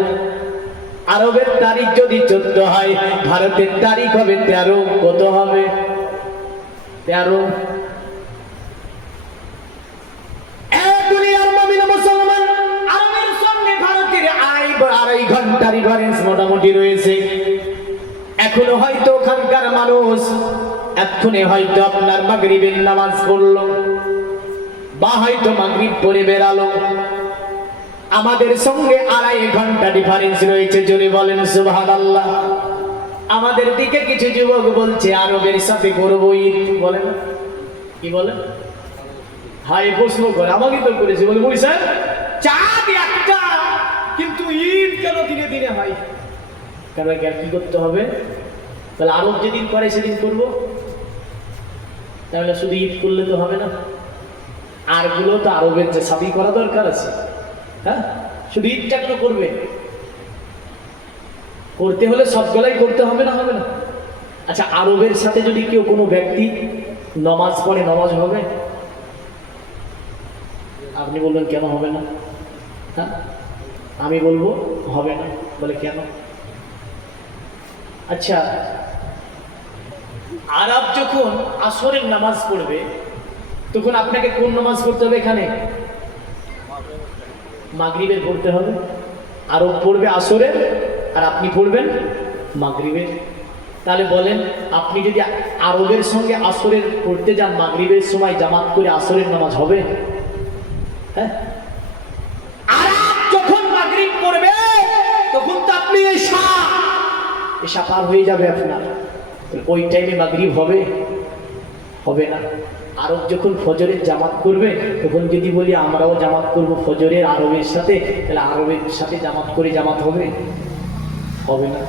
আরবের তারিখ যদি 14 হয়, ভারতের তারিখ হবে 13। কত হবে? 13। আড়াই ঘন্টা ডিফারেন্স মোটামুটি রয়েছে। এখনো হয়তো ওখানকার মানুষ এক্ষুনি হয়তো আপনার মাগরিবের নামাজ পড়লো বা হয়তো মাগরিব পড়ে বেরালো। আমাদের সঙ্গে আড়াই ঘন্টা ডিফারেন্স রয়েছে। জোরে বলেন সুবহানাল্লাহ। আমাদের দিকে কিছু যুবক বলছে আরবের সাথে করবো ঈদ। বলেন কি বলেন? হাই প্রশ্ন করে আমাকে তো করেছে, বলে বলি স্যার চাঁদ একটা, কিন্তু ঈদ কেন দিনে দিনে হয়? কেন কি করতে হবে? তাহলে আরব যেদিন করে সেদিন করবো, তাহলে শুধু ঈদ করলে তো হবে না, আর গুলো তো আরবের যে সাবি করা দরকার আছে। হ্যাঁ, শুধু ঈদটা কেন করবে? করতে হলে সবগুলাই করতে হবে না, হবে না? আচ্ছা, আরবের সাথে যদি কেউ কোনো ব্যক্তি নমাজ পড়ে, নমাজ হবে? আপনি বলবেন কেন হবে না? হ্যাঁ, আমি বলবো হবে না। বলে কেন? আচ্ছা, আরব যখন আসরের নামাজ পড়বে তখন আপনাকে কোন নামাজ পড়তে হবে? এখানে মাগরিবের পড়তে হবে। আরব পড়বে আসরের, আর আপনি পড়বেন মাগরিবের। তাহলে বলেন, আপনি যদি আরবের সঙ্গে আসরের পড়তে যান, মাগরিবের সময় জামাত করে আসরের নামাজ হবে? হ্যাঁ, আরব যখন মাগরিব পড়বে তখন তো আপনি এশা পার হয়ে যাবে আপনার, ওই টাইমে মাগরিব হবে? হবে না। আরব যখন ফজরের জামাত করবে তখন যদি বলি আমরাও জামাত করব ফজরের আরবের সাথে, তাহলে আরবের সাথে জামাত করে জামাত হবে? হবে না।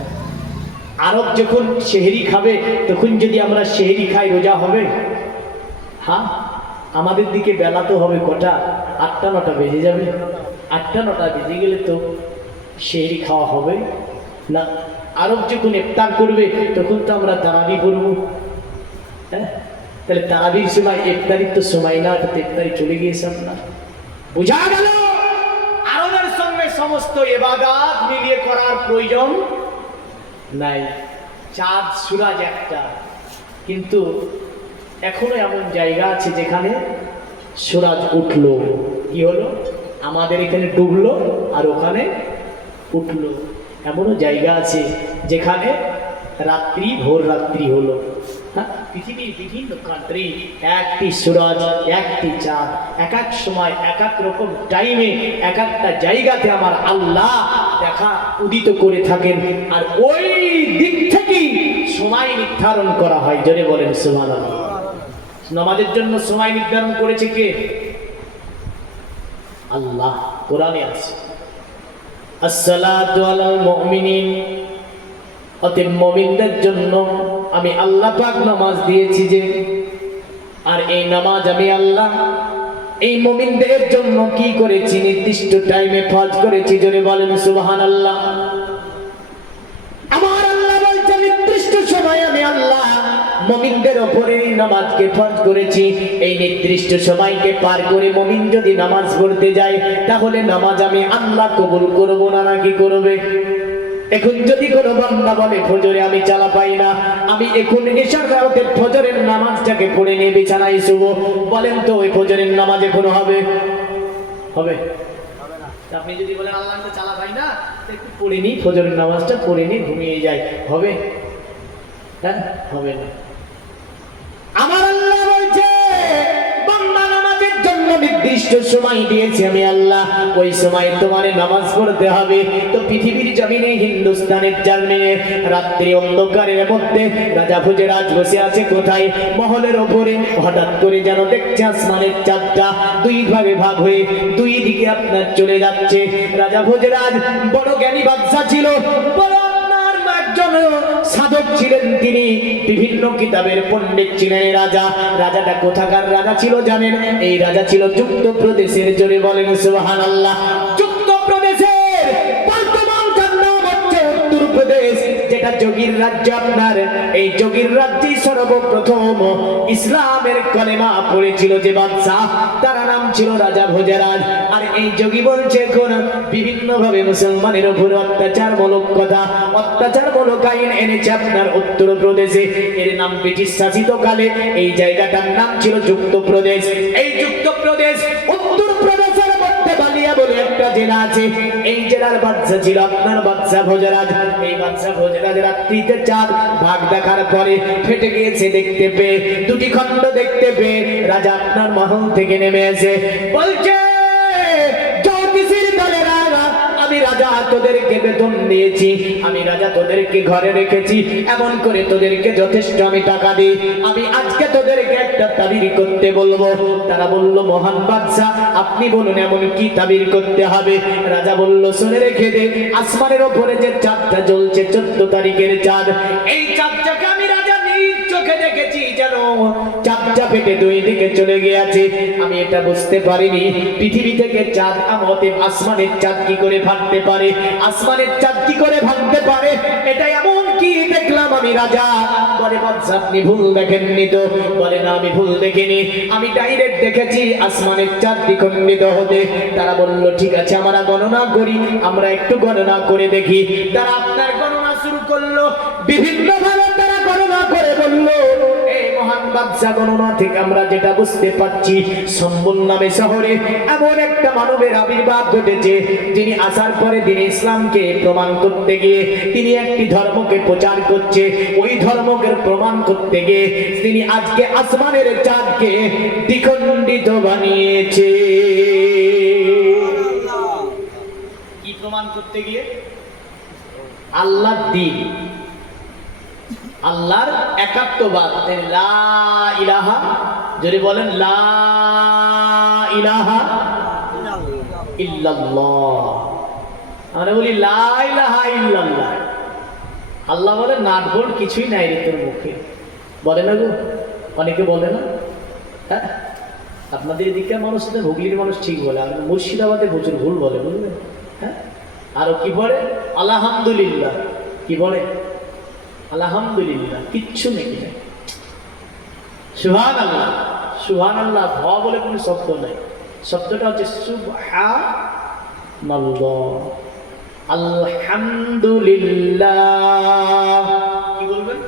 আরব যখন সেহরি খাবে তখন যদি আমরা সেহরি খাই, রোজা হবে? হ্যাঁ, আমাদের দিকে বেলা তো হবে কটা? 8টা 9টা বেজে যাবে। 8টা 9টা বেজে গেলে তো সেহরি খাওয়া হবে না। আরব যখন ইফতার করবে তখন তো আমরা তারাবি করবো। হ্যাঁ, তাহলে তারাবির সময় ইফতারির তো সময় না, তো ইফতারি চলে গিয়েছে আপনার। বুঝা গেল? আরবের সঙ্গে সমস্ত ইবাদত মিলিয়ে করার প্রয়োজন নাই। চাঁদ সূরজ একটা, কিন্তু এখনো এমন জায়গা আছে যেখানে সূরজ উঠলো, কি হলো? আমাদের এখানে ডুবলো আর ওখানে উঠলো। এমনও জায়গা আছে যেখানে রাত্রি ভোর রাত্রি হলো। হ্যাঁ, পৃথিবীর বিভিন্ন কান্ট্রি একটি সূরজ, একটি চাঁদ, এক এক সময় এক এক রকম টাইমে এক একটা জায়গাতে আমার আল্লাহ দেখা উদিত করে থাকেন, আর ওই দিক থেকেই সময় নির্ধারণ করা হয়। জোরে বলেন সুবহানাল্লাহ। নামাজের জন্য সময় নির্ধারণ করেছে কে? আল্লাহ। কোরআনে আছে, আসসালাতু আলাল মুমিনিন, অতএব মুমিনদের জন্য আমি আল্লাহ পাক নামাজ দিয়েছি যে, আর এই নামাজ আমি আল্লাহ এই মুমিনদের জন্য কি করেছি? নির্দিষ্ট টাইমে ফরজ করেছি। জোরে বলেন সুবহানাল্লাহ। আমার আল্লাহ বলছেন নির্দিষ্ট সময় আমি আল্লাহ মুমিনদের উপরে নামাজকে ফরজ করেছি। এই নির্দিষ্ট সময়কে পার করে মুমিন যদি নামাজ পড়তে যায়, তাহলে নামাজ আমি আল্লাহ কবুল করব না, নাকি করবে? এখন যদি কোনো বান্দা বলে ফজরে আমি চালা পাই না, আমি এখন এশার রাতে ফজরের নামাজটাকে পড়ে নিয়ে বিছানায় শুবো, বলেন তো ওই ফজরের নামাজ এখনো হবে? হবে? আপনি যদি বলেন আল্লাহ তো চালা পাই না, একটু পড়ে নিই, ফজরের নামাজটা পড়ে নিই, ঘুমিয়ে যাই, হবে? হ্যাঁ, হবে না। আমার আল্লাহ বলছে বান্দা নামাজের জন্য নির্দিষ্ট সময় দিয়েছি আমি আল্লাহ, ওই সময় তোমার নামাজ পড়তে হবে। তো পৃথিবীর জমিনে, হিন্দুস্তানের জমিনে রাত্রি অন্ধকারের মধ্যে রাজা ভোজরাজ বসে আছে কোথায়? মহলের ওপরে। হঠাৎ করে যেন দেখছে আসমানের চাঁদটা দুই ভাগে ভাগ হয়ে দুই দিকে আপনার চলে যাচ্ছে। রাজা ভোজরাজ বড় জ্ঞানী বাদশা ছিল, বড় সাধক ছিলেন, তিনি বিভিন্ন কিতাবের পণ্ডিত ছিলেন। রাজাটা কোথাকার রাজা ছিল জানেন? এই রাজা ছিল যুক্ত প্রদেশের। জোরে বলেন সুবহানাল্লাহ। যুক্ত প্রদেশের বর্তমান নাম হচ্ছে উত্তর প্রদেশ, যেটা যোগীর রাজ্য আপনার। এই যোগীর রাজ্যে সর্বপ্রথম ইসলামের কলেমা পড়েছিল যে বাদশাহ, তার নাম ছিল রাজা ভোজরাজ। আর এই যোগী বলছে এখন বিভিন্ন ভাবে মুসলমানের উপর অত্যাচারমূলক কথা, অত্যাচারমূলক আইন এনেছে আপনার উত্তর প্রদেশে। এর নাম ব্রিটিশ শাসিত কালে এই জায়গাটার নাম ছিল যুক্ত প্রদেশ। এই যুক্ত প্রদেশ উত্তর প্রদেশের মধ্যে বালিয়া বলে একটা জেলা আছে। এই জেলার বাদশা ছিল আপনার বাদশা ভোজরাজ। এই বাদশা ভোজরাজ রাত্রিতে চাঁদ ভাগ দেখার পরে ফেটে গিয়েছে দেখতে পেয়ে, দুটি খণ্ড দেখতে পেয়ে রাজা আপনার মহল থেকে নেমে এসে বলছে, আমি রাজা তোদেরকে বেতন দিয়েছি, আমি রাজা তোদেরকে ঘরে রেখেছি, এমন করে তোদেরকে যথেষ্ট আমি টাকা দিই, আমি আজকে তোদেরকে একটা তাবির করতে বলবো। তারা বলল, মহান বাদশা আপনি বলুন এমন কি তাবির করতে হবে? রাজা বলল, শুনে রেখে দে, আসমানের ওপরে যে চাঁদটা জ্বলছে 14 তারিখের চাঁদ, এই চাঁদটাকে আমি রাজা নিজ চোখে দেখেছি, যেন চাঁদ চাঁদটা ফেটে দুই দিকে চলে গিয়েছে। আমি এটা বুঝতে পারিনি পৃথিবী থেকে চাঁদ অতএব আসমানের চাঁদ কি করে ভাঙতে পারে, আসমানের চাঁদ কি করে ভাঙতে পারে, এটা এমন কি দেখলাম আমি রাজা। বলে বাদশা আপনি ভুল দেখেননি তো? বলে না আমি ভুল দেখিনি, আমি ডাইরেক্ট দেখেছি আসমানের চাঁদ দ্বিখণ্ডিত হতে। তারা বলল ঠিক আছে আমরা গণনা করি, আমরা একটু গণনা করে দেখি। তারা আপনার গণনা শুরু করলো, বিভিন্ন ভাবে তারা গণনা করে বলল এই মহান বাদশা গণনা থেকে আমরা যেটা বুঝতে পারছি সম্বল নামে শহরে এমন একটা মানবের আবির্ভাব ঘটেছে, যিনি আসার পরে তিনি ইসলামকে প্রমাণ করতে গিয়ে তিনি একটি ধর্মকে প্রচার করছে, ওই ধর্মকে প্রমাণ করতে গিয়ে তিনি আজকে আসমানের চাঁদকে দ্বিখণ্ডিত বানিয়েছে। কি প্রমাণ করতে গিয়ে? আল্লাহর দ্বীন, আল্লাহর একাত্মবাদ, লা ইলাহা, যদি বলেন লা ইলাহা ইল্লাল্লাহ, আমরা বলি লা ইলাহা ইল্লাল্লাহ। আল্লাহ বলে নাট বোল্ট কিছুই নাই রে তোর মুখে, বলে না গো, অনেকে বলে না। হ্যাঁ, আপনাদের এদিককার মানুষ, হুগলির মানুষ ঠিক বলে, আর মুর্শিদাবাদে প্রচুর ভুল বলে, বুঝলেন? হ্যাঁ, আরো কি বলে? আলহামদুলিল্লাহ, কি বলে? আলহামদুলিল্লাহ, কিচ্ছু নেই। সুবহানাল্লাহ, সুবহানাল্লাহ ভ বলে কোনো শব্দ নাই, শব্দটা হচ্ছে সুবহানাল্লাহ। আলহামদুলিল্লাহ, কি বলবেন?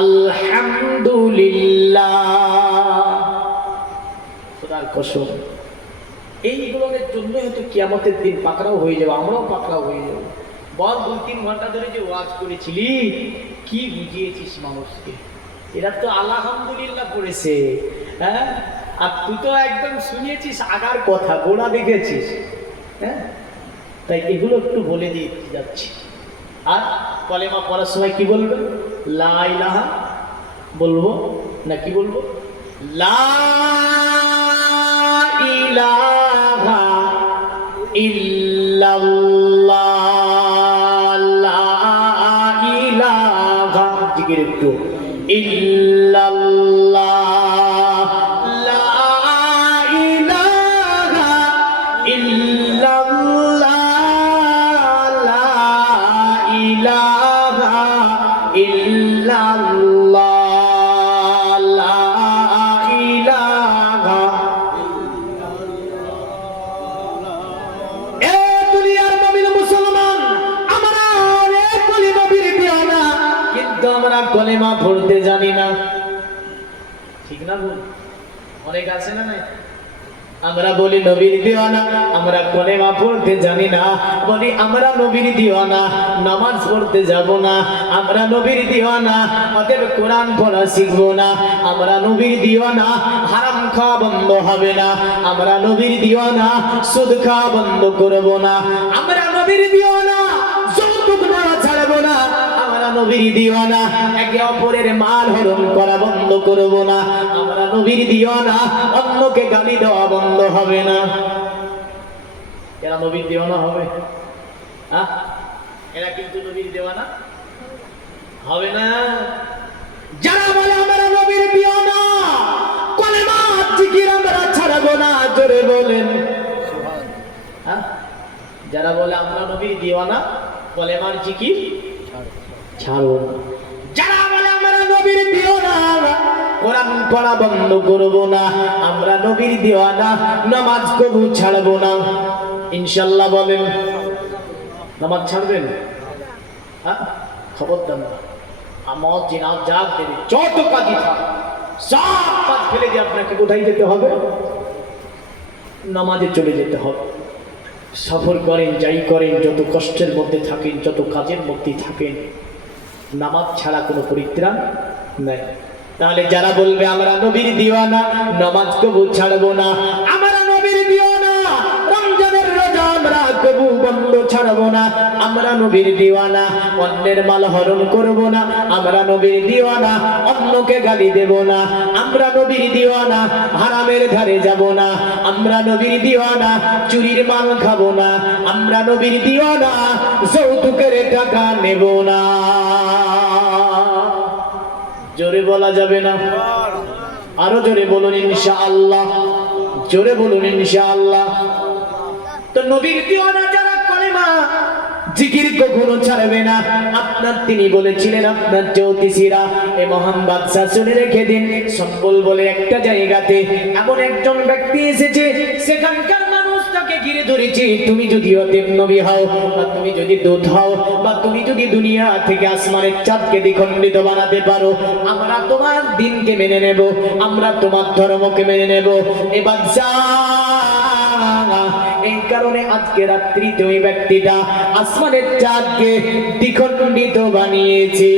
আলহামদুলিল্লাহ। খোদার কসম, এইগুলোর জন্য হয়তো কিয়ামতের দিন পাকড়াও হয়ে যাবে, আমরাও পাকড়াও হয়ে যাবো। বল 2-3 ঘন্টা ধরে যে ওয়াজ করেছিলি, কি বুঝিয়েছিস মানুষকে? এরা তো আলহামদুলিল্লাহ পড়েছে, হ্যাঁ, আর তুই তো একদম শুনিয়েছিস আগার কথা, গোড়া দেখেছিস। হ্যাঁ, তাই এগুলো একটু বলে দিয়ে যাচ্ছি। আর কলেমা পড়ার সময় কি বলবেন? লা ইলাহা বলবো না কি বলবো? লা ইলাহা ইল্লাল্লাহ, লা ইলাহা, জিকির একটু, ইল্লাল্লাহ, লা ইলাহা ইল্লাল্লাহ, লা ইলাহা ইল্লাল্লাহ, লা ইলাহা। এ দুনিয়ার মুমিন মুসলমান, আমরা অনেক কলিমা বিরতি না, কিন্তু আমরা কলিমা পড়তে জানি না, ঠিক না? বল, অনেক আছে না নাই? আমরা বলি নবীর দিওয়ানা, আমরা কলেমা পড়তে জানি না। বলি আমরা নবীর দিওয়ানা, নামাজ পড়তে যাব না। আমরা নবীর দিওয়ানা, অতএব কোরআন পড়া শিখবো না। আমরা নবীর দিওয়ানা, হারাম খাওয়া বন্ধ হবে না। আমরা নবীর দিওয়ানা, সুদ খাওয়া বন্ধ করব না। আমরা নবীর দিওয়ানা, যৌতুক নেওয়া ছাড়বো না। আমরা নবীর দিওয়ানা, একে অপরের মাল হরণ করা বন্ধ করব না। আমরা নবীর দিওয়ানা, অন্যকে গালি দেওয়া বন্ধ হবে না। এরা নবীর দিওয়ানা হবে? হ্যাঁ, এরা কিন্তু নবীর দিওয়ানা হবে না। যারা বলে আমরা নবীর দিওয়ানা, কলেমা জিকির আমরা ছাড়বো না, জোরে বলেন সুবহান। হ্যাঁ, যারা বলে আমরা নবীর দিওয়ানা, কলেমার জিকির ছাড়বো না। যারা বলে আমরা নবীর দিওয়ানা, কোরআন পড়া বন্ধ করব না, আমরা নবীর দিওয়ানা, নামাজ কবু ছাড়বো না। ইনশাআল্লাহ বলেন, নামাজ ছাড়বেন? হ্যাঁ, খবরদার না। আমার জিনাত জাগ দেবে, যত কাজই থাক সব কাজ ফেলে দিয়ে আপনাকে কোথায় যেতে হবে? নামাজে চলে যেতে হবে। সফর করেন, যাই করেন, যত কষ্টের মধ্যে থাকেন, যত কাজের মধ্যে থাকেন, নামাজ ছাড়া কোনো পরিত্রাণ নাই। তাহলে যারা বলবে আমরা নবীর দিওয়ানা, নামাজ কবু ছাড়বো না, আমরা নবীর দিওয়ানা, রমজানের রোজা আমরা কবু বন্ধ ছাড়বো না, আমরা নবীর দিওয়ানা, অন্যের মাল হরণ করব না, আমরা নবীর দিওয়ানা, অন্যকে গালি দেব না, আমরা নবীর দিওয়ানা, হারামের ধারে যাব না, আমরা নবীর দিওয়ানা, চুরির মাল খাবো না, আমরা নবীর দিওয়ানা, যৌতুকের টাকা নেব না। বলা যাবে না? আরো জোরে বলুন ইনশাআল্লাহ, জোরে বলুন ইনশাআল্লাহ। তো নবীর দিওয়ানা যারা কলেমা জিকির কখনো ছাড়বে না। আপনার তিনি বলেছিলেন আপনার জ্যোতিষীরা এ মহান বাদশা শুনে রেখে দিন, সম্বল বলে একটা জায়গাতে এমন একজন ব্যক্তি এসেছে, সেখানকার মানুষ তাকে ঘিরে ধরেছে। তুমি যদি অতএব নবী হও, বা তুমি যদি দূত হও, বা তুমি যদি দুনিয়া থেকে আসমানের চাঁদকে দ্বিখণ্ডিত বানাতে পারো, আমরা তোমার দিনকে মেনে নেব, আমরা তোমার ধর্মকে মেনে নেব। এ বাদশা এই কারণে আজকে রাত্রিতে ওই ব্যক্তিটা আসমানের চাঁদকে দ্বিখণ্ডিত বানিয়েছে।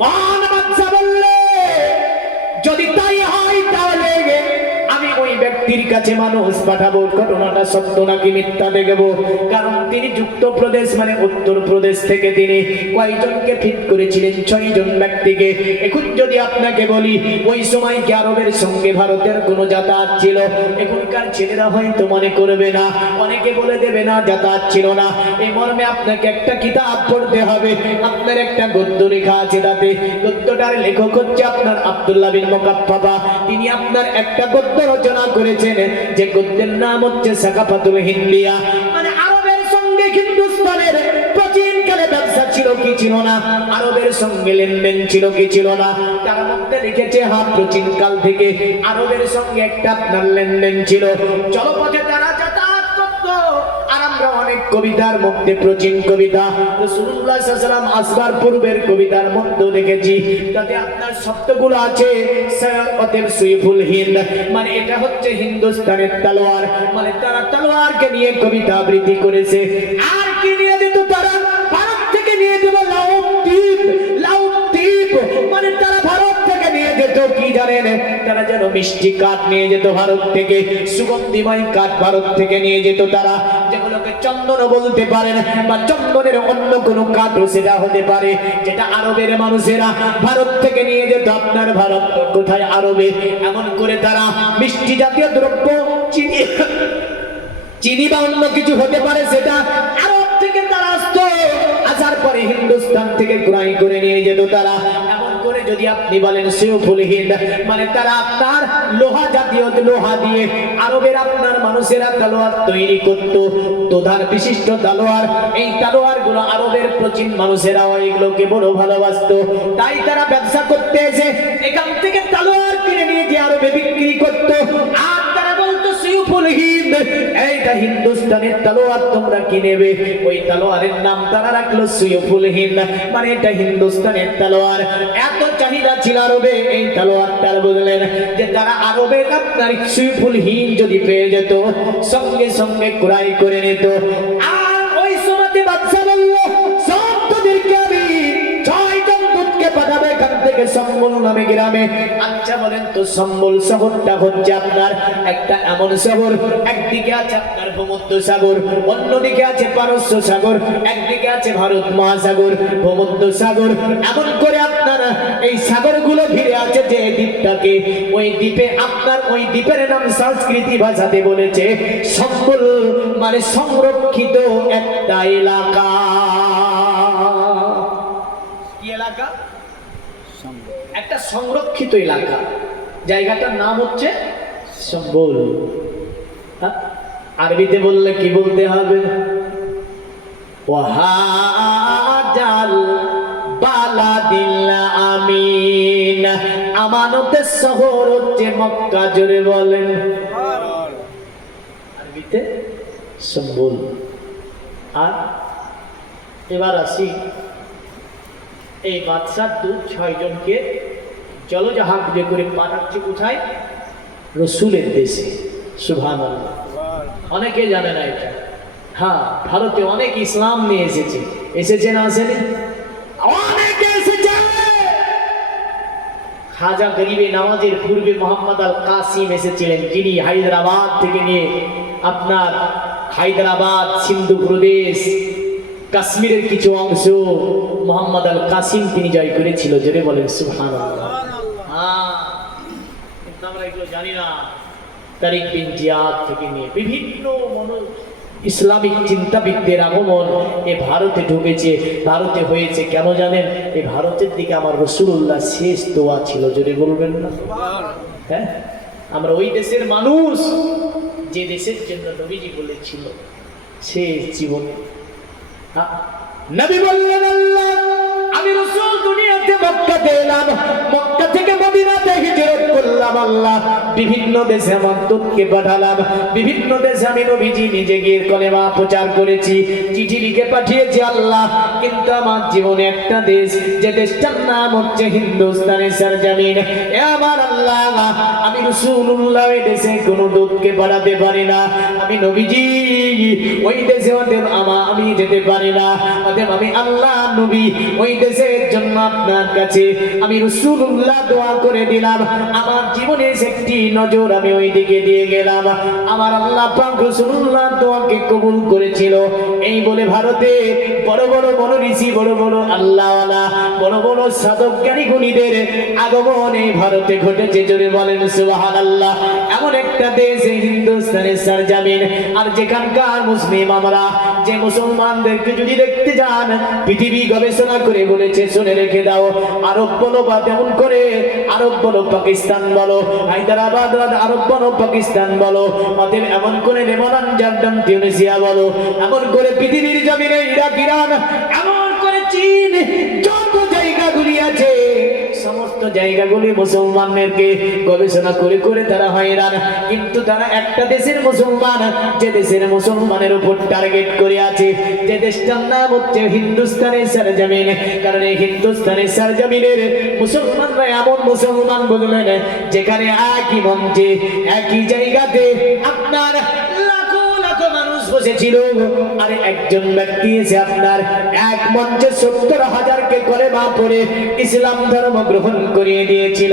মহান বাদশা বললে যদি তাই হয় তাহলে আমি ওই ব্যক্তির কাছে মানুষ পাঠাবো, ঘটনাটা সত্য নাকি মিথ্যা দেখবো। কারণ তিনি যুক্তপ্রদেশ মানে উত্তর প্রদেশ থেকে তিনি কয়জনকে ফিট করেছিলেন? 6 জন ব্যক্তিকে। এখন যদি আপনাকে বলি ওই সময় কি আরবের সঙ্গে ভারতের কোনো যাতায়াত ছিল? এখনকার ছেলেরা হয়তো মনে করবে না, অনেকে বলে দেবে না যাতায়াত ছিল না। এই মর্মে আপনাকে একটা কিতাব পড়তে হবে। আপনার একটা গদ্য লেখা আছে, তাতে গদ্যটার লেখক হচ্ছে আপনার আব্দুল্লাহ বিন মুকাফফা। তিনি আপনার একটা গদ্য রচনা করেছেন, যে গদ্যের নাম হচ্ছে সাকাফাতুল হিন্দিয়া। মানে আরবের সঙ্গে হিন্দুস্তানের প্রাচীনকালে ব্যবসা ছিল কি ছিল না, আরবের সঙ্গে লেনদেন ছিল কি ছিল না, তার মধ্যে লিখেছে হ্যাঁ প্রাচীন কাল থেকে আরবের সঙ্গে একটা আপনার লেনদেন ছিল। জলপথে তারা যাতায়াত করত। আর আমরা অনেক কবিতার মধ্যে প্রাচীন কবিতা রাসূলুল্লাহ সাল্লাল্লাহু আলাইহি ওয়াসাল্লাম আসবার পূর্বের কবিতার মধ্যে দেখেছি, তাতে আপনার শব্দগুলো আছে অতএব সুইফুল হিন্দ, মানে এটা হচ্ছে হিন্দুস্তানের তলোয়ার। মানে তারা তলোয়ারকে নিয়ে কবিতা আবৃত্তি করেছে। আর কি নিয়ে যেত তারা? ভারত থেকে নিয়ে যেত লাউদ্বীপ, লাউদ্বীপ মানে তারা ভারত থেকে নিয়ে যেত কি জানেন? তারা যেন মিষ্টি কাঠ নিয়ে যেত ভারত থেকে, সুগন্ধিময় কাঠ ভারত থেকে নিয়ে যেত তারা, যেগুলোকে চন্দন বলতে পারেন, বা চন্দনের অন্য কোনো কাঠও সেটা হতে পারে, যেটা আরবের মানুষেরা ভারত থেকে নিয়ে যেত। আপনার ভারত কোথায়? আরবে। এমন করে তারা মিষ্টি জাতীয় দ্রব্য, চিনি চিনি বা অন্য কিছু হতে পারে, সেটা আরব থেকে তারা আসতো। আসার পরে হিন্দুস্তান থেকে ক্রয় করে নিয়ে যেত তারা। এমন করে যদি আপনি বলেন সুইফুল হিন্দ, মানে তারা আপনার লোহা জাতীয় লোহা দিয়ে আরবের আপনার মানুষেরা তলোয়ার তৈরি করত, তোধার বিশিষ্ট তলোয়ার। এই তলোয়ার গুলো আরবের প্রাচীন মানুষেরা এগুলোকে বড় ভালোবাসতো। তাই তারা ব্যবসা করতে এসে এখান থেকে তলোয়ার কিনে নিয়ে যে আরবে বিক্রি করত। আর তারা বলতো সুইফুল হিন্দ, এইটা হিন্দুস্তানের তলোয়ার, তোমরা কি নেবে? ওই তলোয়ারের নাম তারা রাখলো সুইফুল হিন্দ, মানে এটা হিন্দুস্তানের তলোয়ার। এত চাহিদা ছিল আরবে এই তলোয়ারটার, বুঝলেন? যে তারা আরবে আপনার সুইফুল হিন্দ যদি পেয়ে যেত, সঙ্গে সঙ্গে ক্রয় করে নিত। আর ওই সময়তে বাদশা বলল সন্তদেরকে আমি 6 জন দূতকে পাঠাবে এখান থেকে সম্বল নামে গ্রামে। আচ্ছা বলেন তো, সম্বল শহরটা হচ্ছে আপনার একটা এমন শহর, একদিকে আছে আপনার ভূমধ্য সাগর, অন্যদিকে আছে পারস্য সাগর, একদিকে আছে ভারত মহাসাগর, ভূমধ্য সাগর। এমন করে আপনার এই সাগরগুলো ঘিরে আছে যে দ্বীপটাকে, ওই দ্বীপে আপনার ওই দ্বীপের নাম সংস্কৃতি ভাষাতে বলেছে সম্বল, মানে সংরক্ষিত একটা এলাকা। কি এলাকা? একটা সংরক্ষিত এলাকা। জায়গাটার নাম হচ্ছে সম্বল। আরবিতে বললে কি বলতে হবে? ওয়াহাজাল বালাদিল আমিন, আমানতের শহর হচ্ছে মক্কা। জোরে বলেন। আরবিতে সম্বল। আর এবার আসি, এই বাদশার দূত 6 জনকে জলজাহাজে করে পাঠাচ্ছে কোথায়? রসুলের দেশে। সুবহানাল্লাহ। অনেকে জানে না এটা। হ্যাঁ, ভারতে অনেক ইসলাম নিয়ে এসেছে। এসেছে না আসেনি? অনেকে এসেছে। খাজা গরিবে নামাজের পূর্বে মোহাম্মদ আল কাসিম এসেছিলেন, যিনি হায়দ্রাবাদ থেকে নিয়ে আপনার হায়দ্রাবাদ, সিন্ধু প্রদেশ, কাশ্মীরের কিছু অংশ মোহাম্মদ আল কাসিম তিনি জয় করেছিল। জোরে বলেন সুবহানাল্লাহ। হ্যাঁ, কিন্তু আমরা এগুলো জানি না। তারিক বিন জিয়াদ থেকে নিয়ে বিভিন্ন ইসলামিক চিন্তাবিদদের আগমন এ ভারতে ঢুকেছে, ভারতে হয়েছে কেন জানেন? এই ভারতের দিকে আমার রাসূলুল্লাহ শেষ দোয়া ছিল, জোরে বলবেন না? হ্যাঁ, আমরা ওই দেশের মানুষ যে দেশের জন্য নবীজি বলেছিল শেষ জীবনে। নবী বললেন, আল্লাহ আমি রাসূল দুনিয়াতে মক্কাতে এলাম, মক্কা থেকে মদিনাতে হিজরত করলাম, আল্লাহ বিভিন্ন দেশে আমার দূতকে পাঠালাম, বিভিন্ন দেশে আমি নবীজি নিজে গিয়ে কলেমা প্রচার করেছি, চিঠি লিখে পাঠিয়েছি আল্লাহ, কিন্তু আমার জীবনে একটা দেশ, যে দেশটার নাম হচ্ছে হিন্দুস্তানের সরজমিন। এ আমার আল্লাহ, আমি রাসূলুল্লাহ ওই দেশে কোনো দূতকে পাঠাতে পারি না, আমি নবীজি ওই দেশে আমি যেতে পারি না, আমি আল্লাহ নবী ওই দেশের জন্য আপনার কাছে আমি রাসূলুল্লাহ দোয়া করে দিলাম, আমার জীবনে একটি নজর আমি ওই দিকে দিয়ে গেলাম, আমার আল্লাহ পাক রাসূলুল্লাহ দোয়াকে কবুল করেছিল। এই বলে ভারতে বড় বড় ঋষি, বড় বড় আল্লাহওয়ালা, বড় বড় সাধক জ্ঞানী গুণীদের আগমন এই ভারতে ঘটেছে, জোরে বলেন সুবহানাল্লাহ। এমন একটা দেশ এই হিন্দুস্তানের সরজমিন, আর যেখানকার মুসলিম আমরা যে মুসলমানদেরকে যদি দেখতে যান, পৃথিবী গবেষণা করে বলেছে, শুনে রেখে দাও, আরব বলো বা তেমন করে আরব বলো, পাকিস্তান বলো, হায়দ্রাবাদ আরব বলো, পাকিস্তান বলো, অতএব এমন করে লেবানন, জর্ডান, টিউনিসিয়া বলো, এমন করে পৃথিবীর জমিনে ইরাক, ইরান, এমন করে চীন, যত জায়গাগুলি আছে সমস্ত জায়গাগুলি মুসলমানদেরকে গবেষণা করে করে তারা হয়রান, কিন্তু তারা একটা দেশের মুসলমান, যে দেশের মুসলমানের উপর টার্গেট করে আছে, যে দেশটার নাম হচ্ছে হিন্দুস্তানের সরজমিন। কারণ এই হিন্দুস্তানের সরজমিনের মুসলমানরা এমন মুসলমান বললেন, যেখানে একই মঞ্চে একই জায়গাতে আপনার বসেছিল, আর একজন ব্যক্তি এসে আপনার এক মঞ্চে 70,000কে কলেমা পড়ে ইসলাম ধর্ম গ্রহণ করিয়ে দিয়েছিল।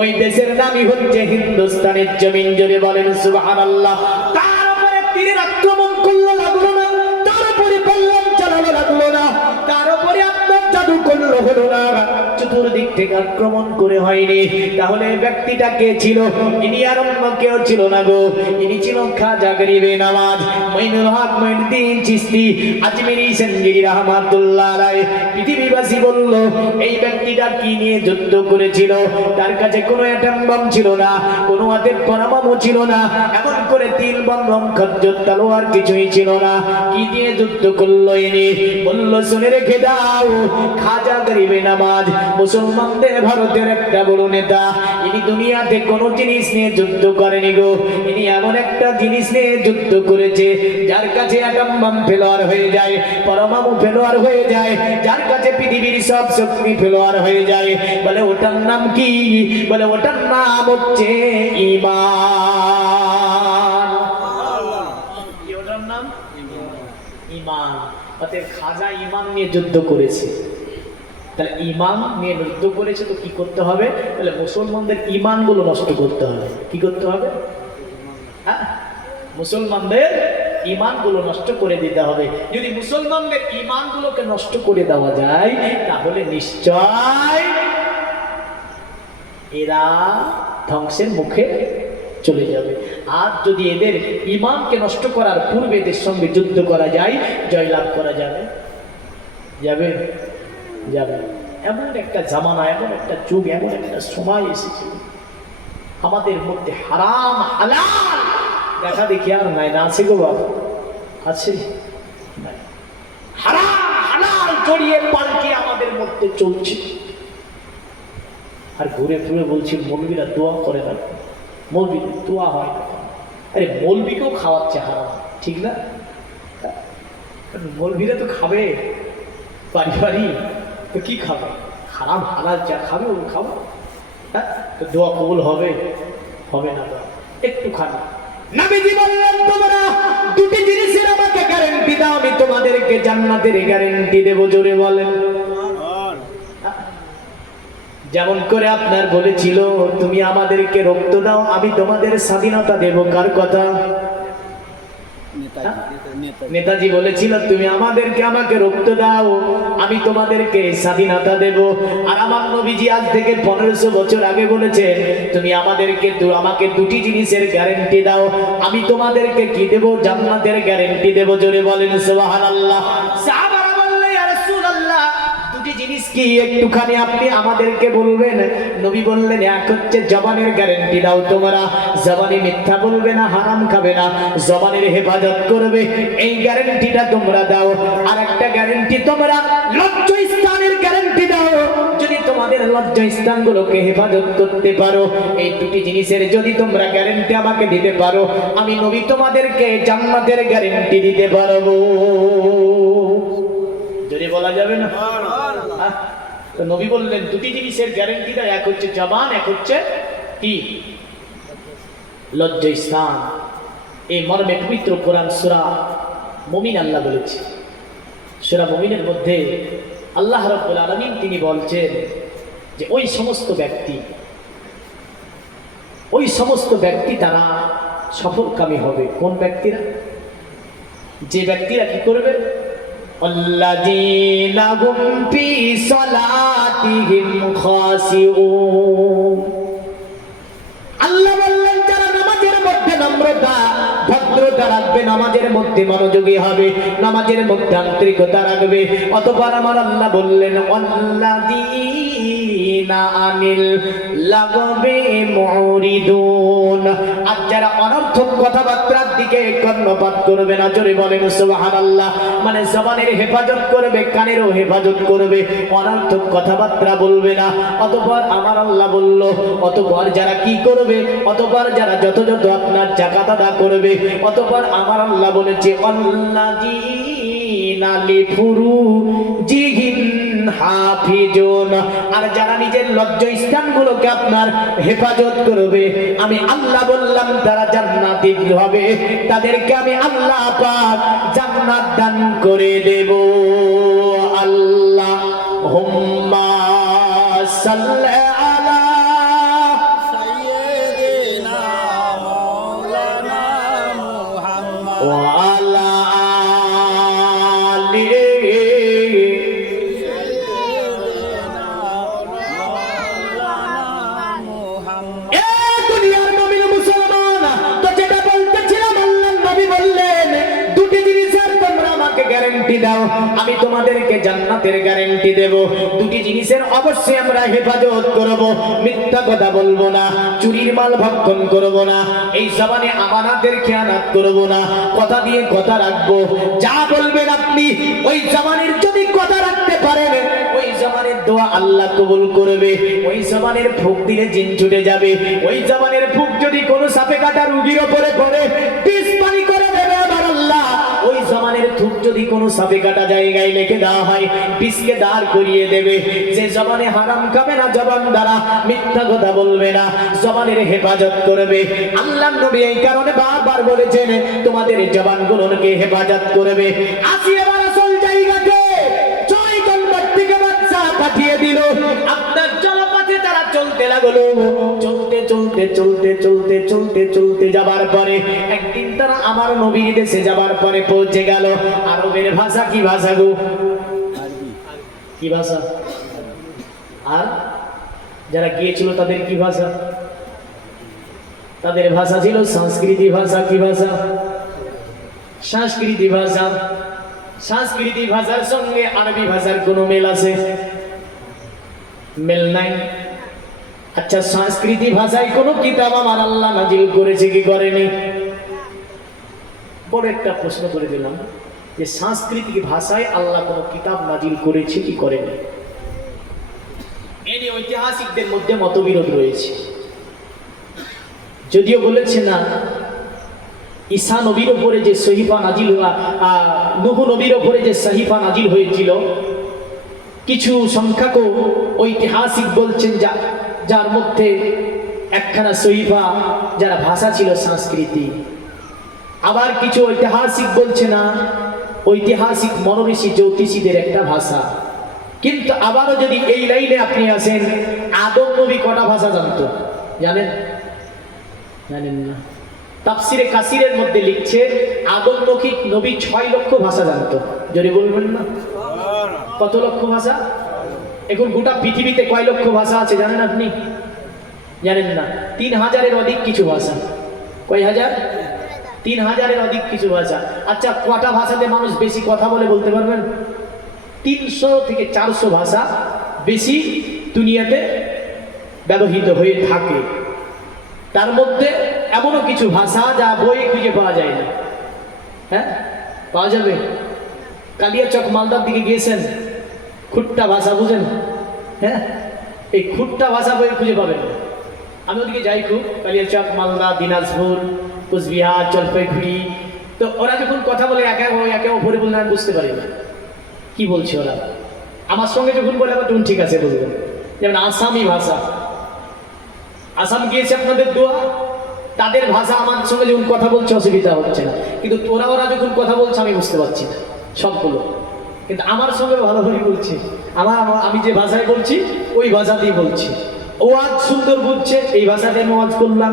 ওই দেশের নামই হচ্ছে হিন্দুস্তানের জমিন, জোরে বলেন সুবহানাল্লাহ। তার উপরে তীরের আক্রমণ করলো, লাগলো না, তার উপরে বললাম চালানো লাগলো না, তার উপরে আপনার জাদু করলো, হলো না, চতুর্দিক থেকে আক্রমণ করে হয়নি। তাহলে ব্যক্তিটা কে ছিল? ইনি আর অন্য কেউ ছিল না গো, ইনি ছিল খাজা গরিবে নওয়াজ মঈনুল হক মঈনুদ্দিন চিশতি আজমেরি সঞ্জিরি রাহমাতুল্লাহ আলাইহি। পৃথিবীবাসী বলল, এই ব্যক্তিটা কি নিয়ে যুদ্ধ করেছিল? তার কাছে কোনো অ্যাটম বম ছিল না, কোনো হাতে পরমাণু ছিল না, এমন করে তিল বন্ধম খজ্জর তলোয়ার কিছুই ছিল না। কি দিয়ে যুদ্ধ করলো ইনি? বলল, শুনে রেখে দাও, খাজা গরিবে নওয়াজ মুসলমানদের ভারতের একটা বড় নেতা, ইনি দুনিয়াতে কোনো জিনিস নিয়ে যুদ্ধ করেনি গো, ইনি এমন একটা জিনিস নিয়ে যুদ্ধ করেছে যার কাছে অ্যাটম বম ফেলোয়ার হয়ে যায়, পরমাণু ফেলোয়ার হয়ে যায়, যার কাছে পৃথিবীর সব শক্তি ফেলোয়ার হয়ে যায়। বলে ওটার নাম কি? বলে ওটার নাম হচ্ছে ঈমান। ওটার নাম ঈমান। অতএব খাজা ঈমান নিয়ে যুদ্ধ করেছে। তাহলে ঈমান নিয়ে যুদ্ধ করেছে তো কি করতে হবে? তাহলে মুসলমানদের ঈমানগুলো নষ্ট করতে হবে। কি করতে হবে? হ্যাঁ, মুসলমানদের ঈমানগুলো নষ্ট করে দিতে হবে। যদি মুসলমানদের ঈমানগুলোকে নষ্ট করে দেওয়া যায়, তাহলে নিশ্চয় এরা ধ্বংসের মুখে চলে যাবে। আর যদি এদের ঈমানকে নষ্ট করার পূর্বে এদের সঙ্গে যুদ্ধ করা যায়, জয়লাভ করা যাবে যাবে যাবে। এমন একটা জামানা, এমন একটা যুগ, এমন একটা সময় এসেছিল, আমাদের মধ্যে হারাম হালাল দেখা দেখি আর নাই, না আছে গো বাবা? আছে? হারাম হালাল জড়িয়ে পাল্টে আমাদের মধ্যে চলছে। আর ঘুরে ফিরে বলছি, মৌলবীরা দোয়া করে না, মৌলবীদের দোয়া হয় না। আরে মৌলবীকেও খাওয়াচ্ছে হারাম, ঠিক না? মৌলবীরা তো খাবে বাড়ি বাড়ি, তো কি খাবে? হারাম হালাল যা খাবে ও খাবো। হ্যাঁ, তো দোয়া কবুল হবে? হবে না। একটু খাবে। নবীজি বললেন, তোমরা দুটি জিনিসের আমাকে গ্যারান্টি দাও, আমি তোমাদেরকে জান্নাতের গ্যারান্টি দেব। জোরে বলেন। যেমন করে আপনার বলেছিল, তুমি আমাদেরকে রক্ত দাও, আমি তোমাদের স্বাধীনতা দেব। কার কথা? নেতাজি বলেছিল তুমি আমাকে রক্ত দাও, আমি তোমাদেরকে স্বাধীনতা দেব। আর আমার নবীজি আজ থেকে 1500 বছর আগে বলেছেন তুমি আমাকে দুটি জিনিসের গ্যারান্টি দাও, আমি তোমাদেরকে কি দেব? জান্নাতের গ্যারান্টি দেব। জোরে বলেন সুবহানাল্লাহ। সাহাবারা বললেন ইয়া রাসূলুল্লাহ দুটি জিনিস কি একটুখানি আপনি আমাদেরকে বলবেন? নবী বললেন এক হচ্ছে জবানের গ্যারান্টি দাও, তোমরা জবানে মিথ্যা বলবে না, হারাম খাবে না, জবানের হেফাজত করবে, এই গ্যারান্টিটা তোমরা দাও। আর একটা গ্যারান্টি তোমরা লজ্জাস্থানের গ্যারান্টি দাও, যদি তোমাদের লজ্জাস্থানগুলোকে হেফাজত করতে পারো, এই দুটি জিনিসের যদি তোমরা গ্যারান্টি আমাকে দিতে পারো, আমি নবী তোমাদেরকে জান্নাতের গ্যারান্টি দিতে পারবো। যদি বলা যাবে না? তো নবী বললেন দুটি জিনিসের গ্যারান্টি দেয়, এক হচ্ছে জবান, এক হচ্ছে কি? লজ্জাস্থান। এই মর্মে পবিত্র কোরআন সূরা মুমিন আল্লাহ বলেছে। সূরা মুমিনের মধ্যে আল্লাহ রাব্বুল আলামিন তিনি বলছেন যে ওই সমস্ত ব্যক্তি তারা সফলকামী হবে। কোন ব্যক্তিরা? যে ব্যক্তিরা কি করবে? আল্লাযীনা হুম ফী সালাতিহিম খাশিউন। আল্লাহ বললেন যারা নামাজের মধ্যে নম্রতা ভদ্রতা রাখবে, নামাজের মধ্যে মনোযোগী হবে, নামাজের মধ্যে আন্তরিকতা রাখবে। অতঃপর আমার আল্লাহ বললেন আল্লাযীনা আনিল লাগবি মুরিদুন। আর যারা অনর্থক কথাবার্তার দিকে কর্ণপাত করবে না। জোরে বলেন সুবহানাল্লাহ। মানে জবানের হেফাজত করবে, কানেরও হেফাজত করবে, অনর্থক কথাবার্তা বলবে না। অতঃপর আমার আল্লাহ বলল অতঃপর যারা কি করবে? অতঃপর যারা যত আপনার যাকাত আদা করবে। অতঃপর আমার আল্লাহ বলেছে আল্লাযীনা লিফুরুজিহিম হাফিজুন। আর যারা নিজের লজ্জাস্থানগুলোকে আপনার হেফাজত করবে, আমি আল্লাহ বললাম তারা জান্নাতি হবে, তাদেরকে আমি আল্লাহ পাক জান্নাত দান করে দেব। আল্লাহুম্মা সাল্লি আলা সাইয়্যিদিনা মাওলানা মুহাম্মদ ওয়া আলা আলিহি সাইয়্যিদিনা মাওলানা মুহাম্মদ। এ দুনিয়ার মুমিন মুসলমান, তো যেটা বলতেছিলাম আল্লাহ নবী বললেন দুটি জিনিসের তোমরা আমাকে গ্যারান্টি দাও, আমি তোমাদেরকে জান্নাতের গ্যারান্টি দেব। দুটি জিনিসের অবশ্যই আমরা হেফাজত করব, মিথ্যা কথা বলবো না, চুরির মাল ভক্ষণ করব না, এই জবানে আমানতের খেয়ানত করব না, কথা দিয়ে কথা রাখবো। যা বলবেন আপনি ওই জবানের যদি কথা রাখতে পারেন, ওই জবানের দোয়া আল্লাহ কবুল করবে। ওই জবানের ফুঁক দিলে জিন ছুটে যাবে। ওই জবানের ফুঁক যদি কোনো সাপে কাটা রোগীর উপরে পড়ে বিষ পানি করে দেবে আমার আল্লাহ। ওই জবানের থুক যদি কোনো সাপে কাটা জায়গায় লেখে দেওয়া হয়, বিষকে দাঁড় করিয়ে দেবে। যে জবানে হারাম খাবে না, জবান দ্বারা মিথ্যা কথা বলবে না, জবানের হেফাজত করবে। আল্লাহ নবী এই কারণে বারবার বলেছেন তোমাদের জবানগুলোকে হেফাজত করবে। আসি এবার আসল জায়গাতে। জয়গণ থেকে বাচ্চা পাঠিয়ে দিল, আপনার জলপথে তারা চলতে লাগলো। চলতে চলতে চলতে চলতে চলতে চলতে যাবার পরে একদিন তারা আমার নবীর দেশে যাবার পরে পৌঁছে গেল। আরবের ভাষা কি ভাষা গো? কি ভাষা? আর যারা গিয়েছিল তাদের কি ভাষা? তাদের ভাষা ছিল সংস্কৃতি ভাষা। কি ভাষা? সংস্কৃতি ভাষা। সংস্কৃতি ভাষার সঙ্গে আরবি ভাষার কোনো মেল আছে? মেল নাই। আচ্ছা, সংস্কৃতি ভাষায় কোনো কিতাব আমার আল্লাহ নাজিল করেছে কি করেনি? বড় একটা প্রশ্ন করে দিলাম যে সাংস্কৃতিক ভাষায় আল্লাহ কোনো কিতাব নাজিল করেছে কি করেনি? এ নিয়ে ঐতিহাসিকদের মধ্যে মতবিরোধ রয়েছে। যদিও বলেছে না ঈসা নবীর উপরে যে সহিফা নাজিল, নূহ নবীর উপরে যে সহিফা নাজিল হয়েছিল, কিছু সংখ্যক ঐতিহাসিক বলছেন যার মধ্যে একখানা সহিফা যারা ভাষা ছিল সংস্কৃতি। আবার কিছু ঐতিহাসিক বলছে না, ঐতিহাসিক মনোঋষি জ্যোতিষীদের একটা ভাষা। কিন্তু আবারও যদি এই লাইনে আপনি আসেন, আদম নবী কটা ভাষা জানতো জানেন? জানেন না? তাফসিরে কাসিরের মধ্যে লিখছে আদম নবী 6 লক্ষ ভাষা জানতো। যদি বলবেন না কত লক্ষ ভাষা? এখন গোটা পৃথিবীতে কয় লক্ষ ভাষা আছে জানেন আপনি? জানেন না। 3000-এর অধিক কিছু ভাষা। কয় হাজার? 3000-এর অধিক কিছু ভাষা। আচ্ছা, কটা ভাষাতে মানুষ বেশি কথা বলে বলতে পারবেন? 300 থেকে 400 ভাষা বেশি দুনিয়াতে ব্যবহৃত হয়ে থাকে। তার মধ্যে এমনও কিছু ভাষা যা বইয়ে খুঁজে পাওয়া যায় না। হ্যাঁ, পাওয়া যাবে। কালিয়াচক মালদার দিকে গিয়েছেন, খুট্টা ভাষা বুঝেন? হ্যাঁ, এই খুট্টা ভাষা বইয়ে খুঁজে পাবেন না। আমি ওদিকে যাই খুব, কালিয়াচক, মালদা, দিনাজপুর, কোচবিহার, জলপাইগুড়ি। তো ওরা যখন কথা বলে একে অপরে বললে আমি বুঝতে পারি না কি বলছে ওরা। আমার সঙ্গে যখন বলে আমার তখন ঠিক আছে বলবেন। যেমন আসামি ভাষা, আসাম গিয়েছে আপনাদের দোয়া, তাদের ভাষা আমার সঙ্গে যখন কথা বলছে অসুবিধা হচ্ছে না, কিন্তু ওরা যখন কথা বলছে আমি বুঝতে পারছি না সবগুলো, কিন্তু আমার সঙ্গে ভালোভাবে বলছে। আমি যে ভাষায় বলছি ওই ভাষাতেই বলছি। ওয়াজ সুন্দর বুঝছে, এই ভাষাতে আমি ওয়াজ করলাম,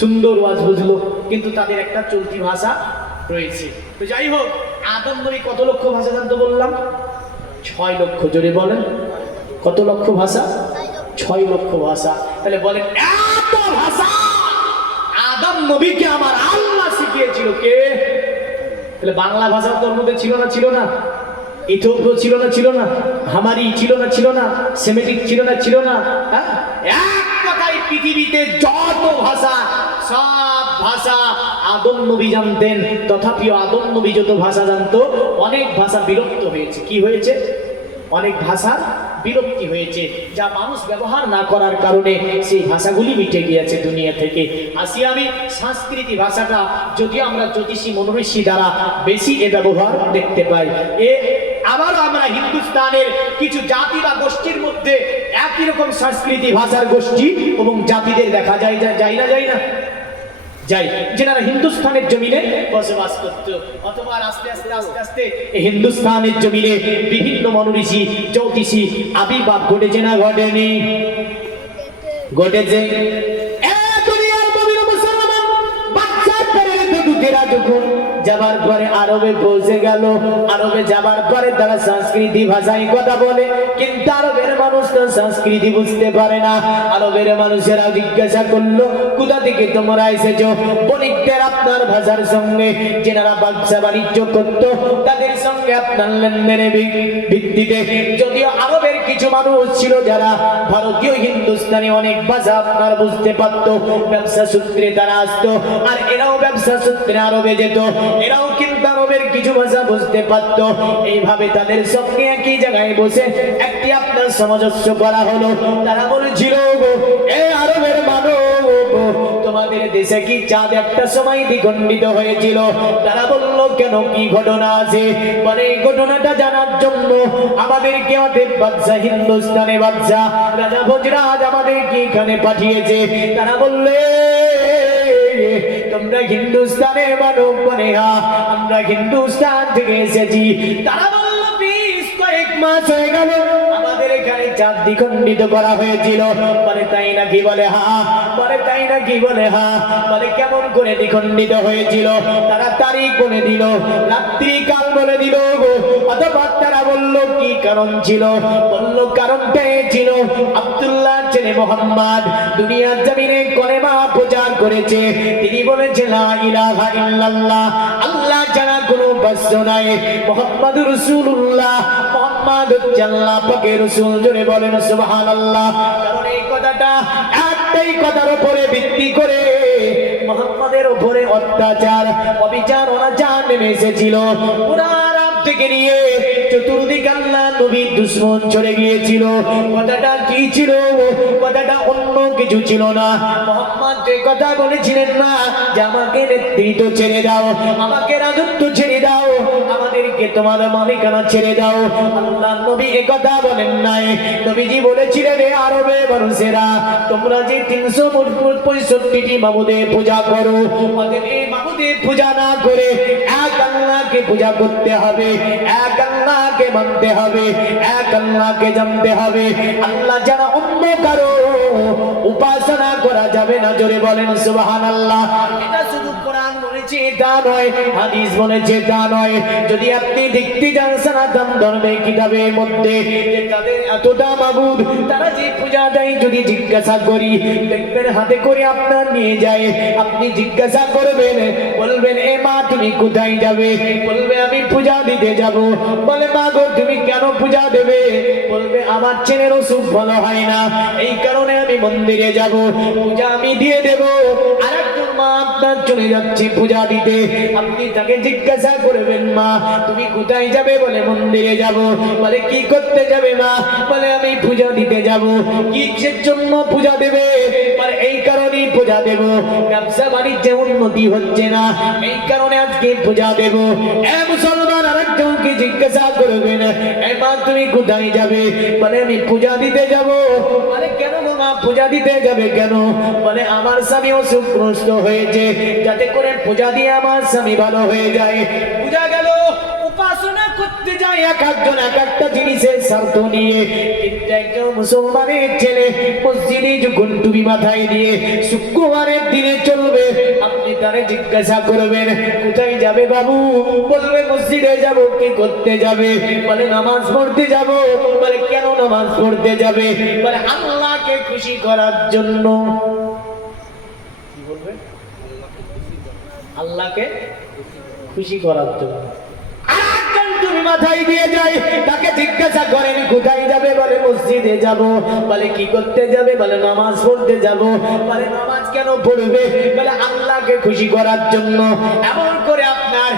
সুন্দর ওয়াজ বুঝলো, কিন্তু তাদের একটা চলতি ভাষা রয়েছে। তো যাই হোক, আদম নবী কত লক্ষ ভাষা জানতো বললাম? 6 লক্ষ। জোরে বলেন, কত লক্ষ ভাষা? 6 লক্ষ ভাষা। তাহলে বলেন, এত ভাষা আদম নবীকে আমার আল্লাহ শিখিয়েছিল কে? তাহলে বাংলা ভাষা তোর মধ্যে ছিল না? ছিল না? ইথিওপিয় ছিল না? ছিল না? হামারি ছিল না? ছিল না? সেমেটিক ছিল না? ছিল না? হ্যাঁ, এক কথায় পৃথিবীতে যত ভাষা, সব ভাষা আদম নবী জানতেন। তথাপিও আদম নবী যত ভাষা জানতো, অনেক ভাষা বিলুপ্ত হয়েছে। কি হয়েছে? অনেক ভাষা বিলুপ্তি হয়েছে, যা মানুষ ব্যবহার না করার কারণে সেই ভাষাগুলি মিটে গিয়েছে দুনিয়া থেকে। আসি আমি সংস্কৃতি ভাষাটা, যদি আমরা জ্যোতিষী মনীষী দ্বারা বেশি এ ব্যবহার দেখতে পাই। আবারও আমরা হিন্দুস্তানের কিছু জাতি বা গোষ্ঠীর মধ্যে একই রকম সংস্কৃতি ভাষার গোষ্ঠী এবং জাতিদের দেখা যায় না যাই, যেনারা হিন্দুস্তানের জমিনে বসবাস করত। অথবা আস্তে আস্তে হিন্দুস্তানের জমিনে বিভিন্ন মনীষী জ্যোতিষী আবির্ভাব ঘটেছে না ঘটেনি? ঘটেছে। যখন যাবার পরে আরবে পৌঁছে গেল, আরবে যাবার পরে তারা সংস্কৃতি ভাষায় কথা বলে, কিন্তু আরবের মানুষ তো সংস্কৃতি বুঝতে পারে না। আরবের মানুষেরা জিজ্ঞাসা করলো, কোথা থেকে তোমরা এসেছো? বণিকদের আপনার ভাষার সঙ্গে, যেনারা ব্যবসা বাণিজ্য করত, তাদের সঙ্গে আপনার লেনদেনের ভিত্তিতে। যদিও আরবের কিছু মানুষ ছিল যারা ভারতীয় হিন্দুস্তানি অনেক ভাষা আপনার বুঝতে পারতো, ব্যবসা সূত্রে তারা আসতো, আর এরাও ব্যবসা সূত্রে আরবে যেত, এরাও কিন্তু আরবের কিছু ভাষা বুঝতে পারত। এইভাবে তাদের সঙ্গে একই জায়গায় বসে একটি আপনার সামঞ্জস্য করা হলো। তারা বলেছিল, এ আরবের মানুষ, তোমাদের দেশে কি চাঁদ একটা সময় দ্বিখণ্ডিত হয়েছিল? তারা বলল, কেন, কি ঘটনা আছে? মানে এই ঘটনাটা জানার জন্য আমাদেরকে বাদশাহ, হিন্দুস্তানে বাদশাহ রাজা ভোজরাজ আমাদেরকে এখানে পাঠিয়েছে। তারা বললে, তোমরা হিন্দুস্তানের মানব? বলে হ্যাঁ, আমরা হিন্দুস্তান থেকে এসেছি। তারা বলল, বেশ কয়েক মাস হয়ে গেল আমাদের এখানে চাঁদ দ্বিখণ্ডিত করা হয়েছিল। বলে তাই নাকি? বলে হ্যাঁ। বলে তাই নাকি? বলে হ্যাঁ। বলে কেমন করে দ্বিখণ্ডিত হয়েছিল? তারা তারিখ বলে দিল, রাত্রিকাল বলে দিল। অথবা তারা বলল কি কারণ ছিল? বলল কারণটা ছিল আব্দুল্লাহ ছেলে মুহাম্মদ দুনিয়ার জমিনে কলেমা প্রচার করেছে। তিনি বলেছে, লা ইলাহা ইল্লাল্লাহ, আল্লাহ ছাড়া কোনো উপাস্য নাই, মুহাম্মাদুর রাসূলুল্লাহ, মুহাম্মদ হচ্ছে আল্লাহ পাকের রাসূল। জোরে বলেন সুবহানাল্লাহ। কারণ এই কথাটা একটাই কথার উপরে ভিত্তি করে মুহাম্মাদের উপরে অত্যাচার, অবিচার, অনাচার নেমে এসেছিল। পুরা আরব থেকে নিয়ে চতুর্দিকে আল্লাহ নবীর দুশমন চলে গিয়েছিল। কথাটা কি ছিল? কথাটা অন্য কিছু ছিল না। মুহাম্মদ যে কথা বলেছিলেন না যে আমাকে নেতৃত্ব ছেড়ে দাও, আমাকে রাজত্ব ছেড়ে দাও, আমাদের আমাদেরকে তোমার মালিকানা ছেড়ে দাও। আল্লাহ নবী এ কথা বলেন নাই, নবীজি বলেছিলেন হে আরবে মানুষেরা, তোমরা যে 365টি মাবুদের পূজা করো, আমাদের এই মাবুদের পূজা না করে এক আল্লাহকে পূজা করতে হবে, এক আল্লাহকে মানতে হবে, এক আল্লাহকে জানতে হবে। আল্লাহ যারা অন্য কারো উপাসনা করা যাবে না। জোরে বলেন সুবহানাল্লাহ। এটা শুধু কোরআন বলেছে তা নয়, হাদিস বলেছে তা নয়। যদি আপনি দেখতে যান সনাতন ধর্মের কিতাবের মধ্যে যে তাদের এতটা মাবুদ, তারা যে পূজা দেয়, যদি জিজ্ঞাসা করি দেখবেন হাতে করে আপনার নিয়ে যায়, আপনি জিজ্ঞাসা করবেন, বলবেন এ মা তুমি কোথায় যাবে? বলবে আমি পূজা দিতে যাব। বলে মা গো তুমি কেন পূজা দেবে? বলবে আমার ছেলের অসুখ ভালো হয় না, এই কারণে আমি মন্দিরে যাব, পূজা আমি দিয়ে দেব। আরেকজন মা আপনার চলে যাচ্ছে পূজা দিতে, আপনি তাকে জিজ্ঞাসা করবেন মা তুমি কোথায় যাবে? বলে মন্দিরে যাব। বলে কি করতে যাবে মা? বলে আমি পূজা দিতে যাব। কিসের জন্য পূজা দেবে? বলে এই কারণেই পূজা দেব, ব্যবসা বাণিজ্যে উন্নতি হচ্ছে না, এই কারণে আজকে পূজা দেব। এ মুসলমান আরেকজনকে জিজ্ঞাসা করবেন এ মা তুমি কোথায় যাবে? বলে আমি পূজা দিতে যাব। বলে কেন মা পূজা দিতে যাবে কেন? বলে আমার স্বামী অসুখগ্রস্ত হয়েছে, যাতে করে পূজা দিয়ে আমার স্বামী ভালো হয়ে যায়। পূজা গেল, উপাসনা করতে যায় এক একজন এক একটা জিনিসের স্বার্থ নিয়ে। কিন্তু একজন মুসলমানের ছেলে মসজিদে যখন টুপি মাথায় দিয়ে শুক্রবারের দিনে চলবে, আপনি তারে জিজ্ঞাসা করবেন কোথায় যাবে বাবু? বলবে মসজিদে যাব। কি করতে যাবে? বলে নামাজ পড়তে যাব। বলে কেন নামাজ পড়তে যাবে? বলে আল্লাহকে খুশি করার জন্য। কি বলবে? আল্লাহকে খুশি করার জন্য। তুমি মাথায় দিয়ে যায়, তাকে জিজ্ঞাসা করেন কোথায় যাবে? বলে মসজিদে যাব। বলে কি করতে যাবে? বলে নামাজ পড়তে যাব। বলে নামাজ কেন পড়বে? বলে আল্লাহকে খুশি করার জন্য। এমন করে আপনার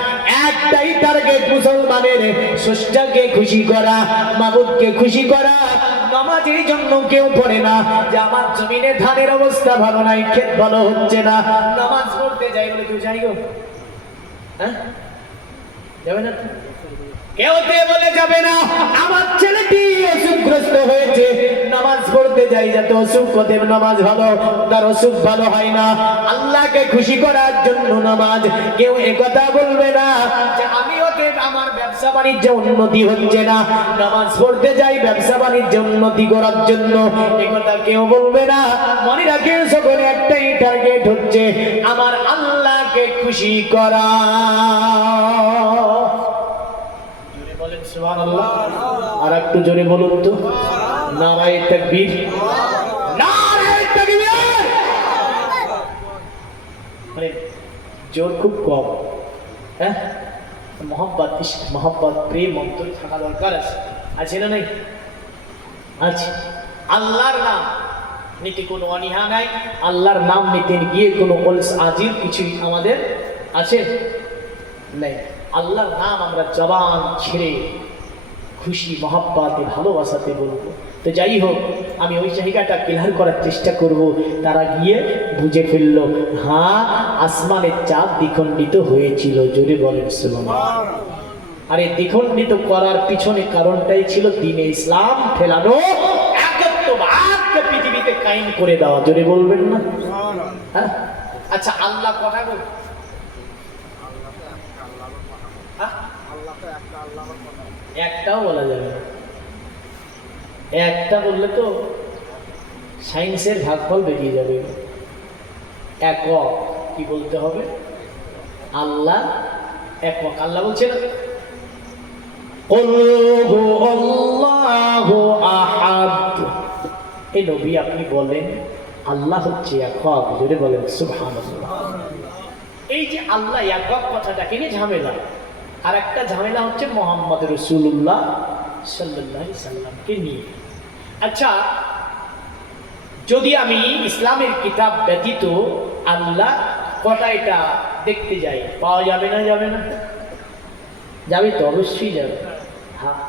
একটাই টার্গেট, মুসলমানের স্রষ্টাকে খুশি করা, মাবুদকে খুশি করা। নামাজের জন্য কেউ পড়ে না যে আমার জমিনে ধানের অবস্থা ভালো নাই, ক্ষেত ভালো হচ্ছে না, নামাজ পড়তে যাই। বলে কেউ যাই গো? হ্যাঁ যাবে না? কেউ বলে যাবে না। আমার ছেলেটি অসুখগ্রস্ত হয়েছে, নামাজ পড়তে যাই যাতে অসুখ হতে নামাজ ভালো, তার অসুখ ভালো হয় না। আল্লাহকে খুশি করার জন্য নামাজ। কেউ একথা বলবে না যে আমি ওতে আমার ব্যবসা বাণিজ্য উন্নতি হচ্ছে না, নামাজ পড়তে যাই ব্যবসা বাণিজ্য উন্নতি করার জন্য। একথা কেউ বলবে না। মনে রাখেন সকলে একটাই টার্গেট হচ্ছে আমার আল্লাহকে খুশি করা। সুবহানাল্লাহ। আর একটু জোরে বলুন তো, নারায়ে তাকবীর, নারায়ে তাকবীর। মানে জোর খুব কম। হ্যাঁ, মোহাব্বত, ইশক, মোহাব্বত, প্রেম অন্তরে থাকা দরকার আছে। আছে না নাই? আছে। আল্লাহর নাম নিতে কোনো অনীহা নাই। আল্লাহর নাম নিতে গিয়ে কোনো অলস আজিব কিছুই আমাদের আছে নাই। আল্লাহর নাম আমরা জবান ছেড়ে খুশি মহব্বতে ভালোবাসাতে বলবো। তো যাই হোক, আমি ওই জায়গাটা ক্লিয়ার করার চেষ্টা করব। তারা গিয়ে বুঝে ফেললো, হ্যাঁ আসমানের চাঁদ দ্বিখণ্ডিত হয়েছিল। জোরে বলেন সুবহানাল্লাহ। আর এই দ্বিখণ্ডিত করার পিছনে কারণটাই ছিল দ্বীনে ইসলাম ফেলানো, একত্ববাদকে পৃথিবীতে কায়েম করে দেওয়া। জোরে বলবেন না? হ্যাঁ। আচ্ছা, আল্লাহ কটা গো? একটাও বলা যাবে না। একটা বললে তো সায়েন্সের ভাগফল বেরিয়ে যাবে। একক কি বলতে হবে? আল্লাহ একক। আল্লাহ বলছে না আল্লাহু আহাদ। এই নবী আপনি বলেন আল্লাহ হচ্ছে একক। জোরে বলেন সুবহানাল্লাহ। এই যে আল্লাহ একক কথাটাকে নিয়ে ঝামেলা। আর একটা ঝামেলা হচ্ছে মুহাম্মদ রাসূলুল্লাহ সাল্লাল্লাহু আলাইহি সাল্লামকে নিয়ে। আচ্ছা, যদি আমি ইসলামের কিতাব ব্যতীত আল্লাহ কটা এটা দেখতে যাই, পাওয়া যাবে না? যাবে না? যাবে তো, অবশ্যই যাবে। হ্যাঁ,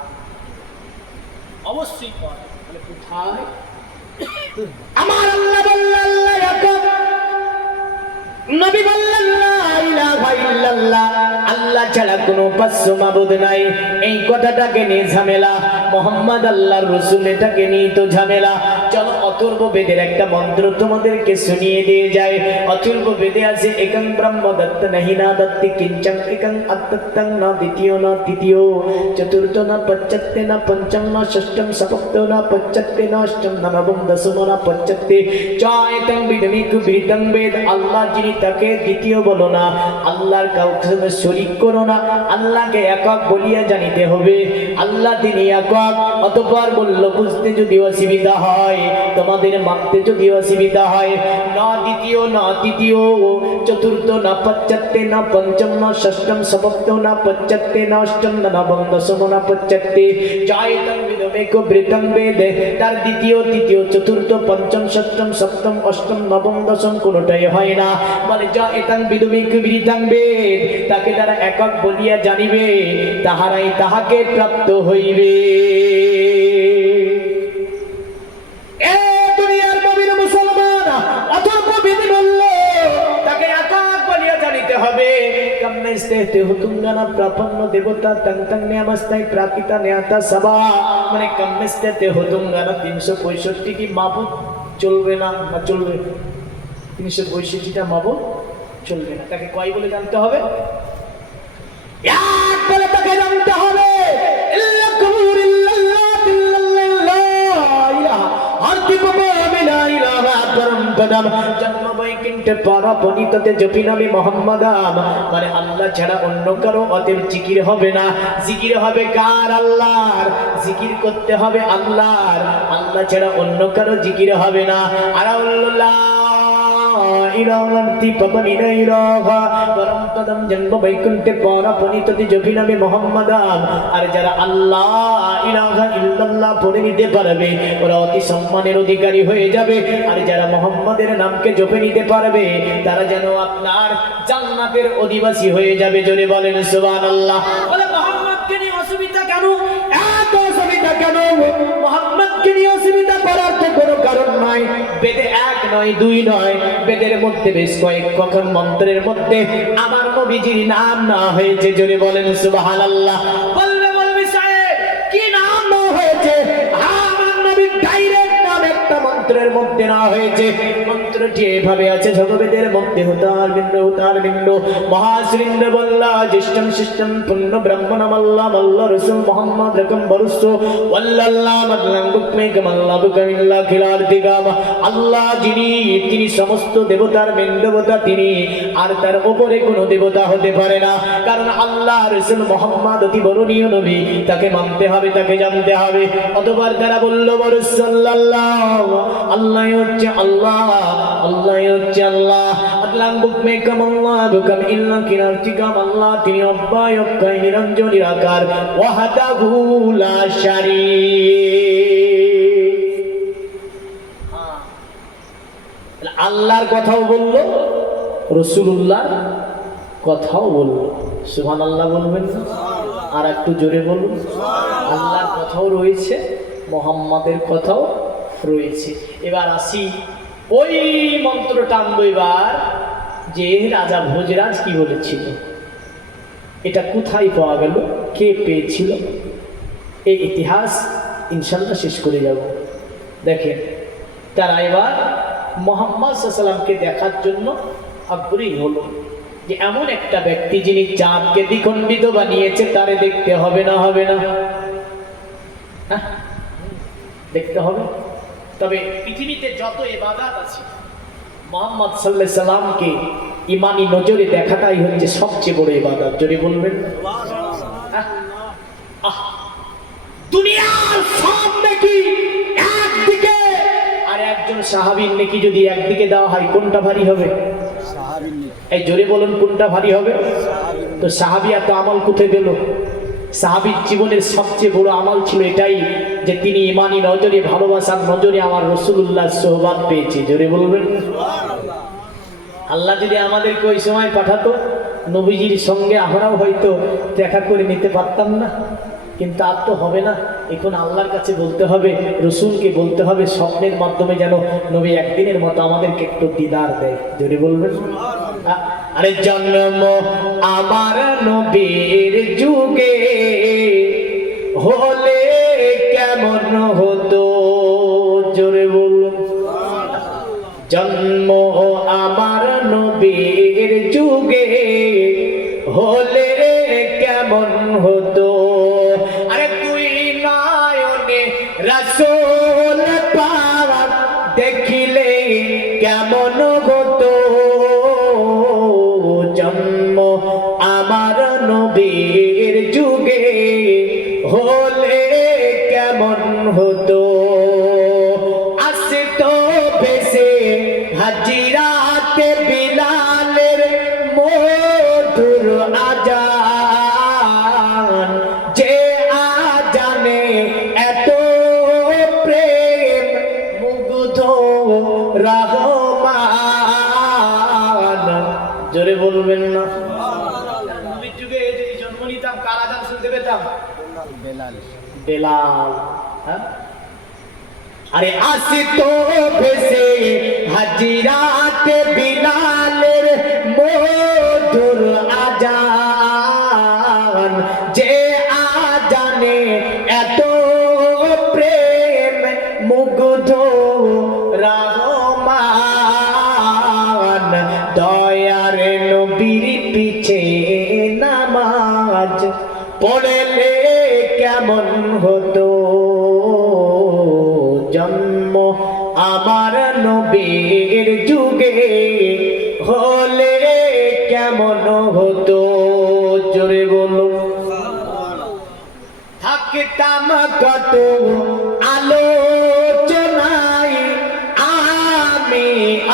অবশ্যই পাওয়া যাবে। কোথায়? আমার আল্লাহ বললেন আল্লাহ একক, নবী বললেন লা ইলাহা ইলাহা ইল্লাল্লাহ, আল্লাহ ছাড়া কোনো উপাস্য মাবুদ নাই, এই কথাটাকে নিয়ে ঝামেলা। মুহাম্মদ আল্লাহর রাসূল, এটাকে নিয়ে তো ঝামেলা। চলো অথর্ব বেদের একটা মন্ত্র তোমাদেরকে শুনিয়ে দিয়ে যায়। অথর্ব বেদে আছে একং ব্রহ্ম দত্ত নাহি না দত্তি কিঞ্চং একং আত্তং না দ্বিতীয় না তৃতীয় চতুর্থ না পঞ্চত্তে না পঞ্চম না ষষ্ঠম সপ্তম না পঞ্চত্তে না অষ্টম না নবম দশম না পঞ্চত্তে চায়তং বিদমিক বিদং বেদ। আল্লাহ যিনি, তাকে দ্বিতীয় বলো না, আল্লাহর কাউকে সঙ্গে শরীক করো না, আল্লাহকে একক বলিয়া জানিতে হবে। আল্লাহ তিনি একক। অতঃপর বলল, বুঝতে যদি অসুবিধা হয়, তোমাদের মানতে যদি অসুবিধা হয়, না দ্বিতীয় না তৃতীয় চতুর্থ না পঞ্চত্তে না পঞ্চম না ষষ্ঠম সপ্তম না পঞ্চত্তে না অষ্টম না নবম দশম না পঞ্চত্তে চায়তং বিদমেক বৃতং বেদ। তার দ্বিতীয় তৃতীয় চতুর্থ পঞ্চম ষষ্ঠম সপ্তম অষ্টম নবম দশম কোনোটাই হয় না। বলে যা এতং বিদমেক বৃতং বেদ, তাকে তারা একক বলিয়া জানিবে, তাহারাই তাহাকে প্রাপ্ত হইবে। দেবতা প্রাকৃতা নেতা সভা, মানে কম্যস্তে হতুঙ্গানা 365 কি মাবুদ চলবে না, না চলবে? 365টা মাবুদ চলবে না। তাকে কয় বলে জানতে হবে? এক বলে তাকে জানতে হবে। মানে আল্লাহ ছাড়া অন্য কারো অতএব জিকির হবে না। জিকির হবে কার? আল্লাহর। জিকির করতে হবে আল্লাহর, আল্লাহ ছাড়া অন্য কারো জিকির হবে না। আর আল্লাহ ইলাহান্তি পাবনিনা ইলাহা পরম পদম জন্ম বৈকুণ্ঠে পরাপনিততি জপিনামে মুহাম্মাদান। আর যারা আল্লাহ ইলাহা ইল্লাল্লাহ পড়ে নিতে পারবে, ওরা অতি সম্মানের অধিকারী হয়ে যাবে। আর যারা মুহাম্মাদের নামকে জপে নিতে পারবে, তারা যেন আপনার জান্নাতের অধিবাসী হয়ে যাবে। জোরে বলেন সুবহানাল্লাহ। বলে মুহাম্মদকে নিয়ে অসুবিধা কেন? এত অসুবিধা কেন? মুহাম্মদকে নিয়ে অসুবিধা করার তো কোনো কারণ নাই। বেদে এক নয়, দুই নয়, বেদের মধ্যে বেশ কয়েক কখন মন্ত্রের মধ্যে আমার নবীজির নাম না হয়েছে। জোরে বলেন সুবহানাল্লাহ। বলবে সাহেব কি নাম না হয়েছে? আমার নবীর ডাইরেক্ট নাম একটা মন্ত্রের মধ্যে না হয়েছে। মন্ত্রটি এভাবে আছে, ভগবেদের মধ্যে হুতার বিন্দু হুতার বিন্দু মহাশ্রীন্দ্র বল্লা জ্যেষ্ঠম শিষ্টম পুণ্য ব্রাহ্মণম আল্লাহ আল্লাহ রসুল মোহাম্মদ রকম বরুস্ত ওয়াল্লাল্লাহ মাদলাম বুকমেকম আল্লাহ বুকামিল্লাহ খিলার দিগাম। আল্লাহ যিনি, তিনি সমস্ত দেবতার মেন দেবতা তিনি, আর তার উপরে কোনো দেবতা হতে পারে না। কারণ আল্লাহ রসুল মোহাম্মদ অতি বরণীয় নবী, তাকে মানতে হবে, তাকে জানতে হবে। অতবার তারা বলল বরুসাল্লাল্লাহ, আল্লাহ হচ্ছে আল্লাহ, আল্লাহ হচ্ছে আল্লাহ। আল্লাহ বুকমেকম আল্লাহ বুকাম ইল্লা কিনার দিগাম। আল্লাহ তিনি অব্যয় অক্ষয় নিরঞ্জন নিরাকার ওয়াহদাহু লা শারীক। আল্লাহর কথাও বলল, রাসূলুল্লাহর কথাও বলল। সুবহানাল্লাহ বলবেন না? আর একটু জোরে বলুন। আল্লাহর কথাও রয়েছে, মুহাম্মাদের কথাও রয়েছে। এবার আসি ওই মন্ত্রটা আনবো এবার, যে রাজা ভোজরাজ কি বলেছিল, এটা কোথায় পাওয়া গেল, কে পেয়েছিল, এই ইতিহাস ইনশাল্লাহ শেষ করে যাব। দেখেন, তারা এবার মুহাম্মদ সাল্লাল্লাহু আলাইহি ওয়াসাল্লামকে দেখার জন্য আগ্রহী হলো, যে এমন একটা ব্যক্তি যিনি চাঁদকে দ্বিখণ্ডিত বানিয়েছে, তারে দেখতে হবে না? হবে না? হ্যাঁ, দেখতে হবে। তবে পৃথিবীতে যত ইবাদত আছে, মুহাম্মদ সাল্লাল্লাহু আলাইহি ওয়াসাল্লামকে ইমানি নজরে দেখাটাই হচ্ছে সবচেয়ে বড় ইবাদত। যদি বলবেন দুনিয়ার সব নেকি একদিকে, আর একজন সাহাবীর নেকি যদি একদিকে দেওয়া হয়, কোনটা ভারী হবে? এই জোরে বলুন, কোনটা ভারী হবে? তো সাহাবী এত আমল কোথায় পেল? সাহাবীর জীবনের সবচেয়ে বড় আমল ছিল এটাই, যে তিনি ইমানি নজরে, ভালোবাসার নজরে আমার রাসূলুল্লাহর সোহবত পেয়েছে। জোরে বলবেন। আল্লাহ যদি আমাদেরকে ওই সময় পাঠাতো, নবীজির সঙ্গে আমরাও হয়তো দেখা করে নিতে পারতাম না, কিন্তু আর তো হবে না। এখন আল্লাহর কাছে বলতে হবে, রসুলকে বলতে হবে, স্বপ্নের মাধ্যমে যেন নবী একদিনের মতো আমাদেরকে একটু দিদার দেয়। জোরে বলবেন। আরে জন্ম আমার নবীর যুগে হলে কেমন হতো, জোরে বলুন। জন্ম আমার নবীর যুগে হলে কেমন হতো, আরে তুই নয়নে রাসূল পাক দেখিলে কেমন হতো, জন্ম আমার নবীর যুগে হলে কেমন হতো। আসতো ভেসে হাজিরাতে বিলালের মধুর আজান, যে আজানে এত প্রেম মুগ্ধ রহমান, জোরে বলবেন না। নবীর যুগে যদি জন্ম নিতাম কার আজান শুনতে পেতাম? বেলাল। বেলাল, হ্যাঁ। আরে আসতো ভেসে হাজিরাতে বিলালের মধুর আজান, যে আজানে এত প্রেম মুগ্ধ রহমান, দয়ার নবীর পিছে নামাজ পড়লে কেমন হতো, জন্ম আমার নবীর যুগে হলে কেমন হতো, জোরে বলো। থাকতাম কত আলোচনায় আমি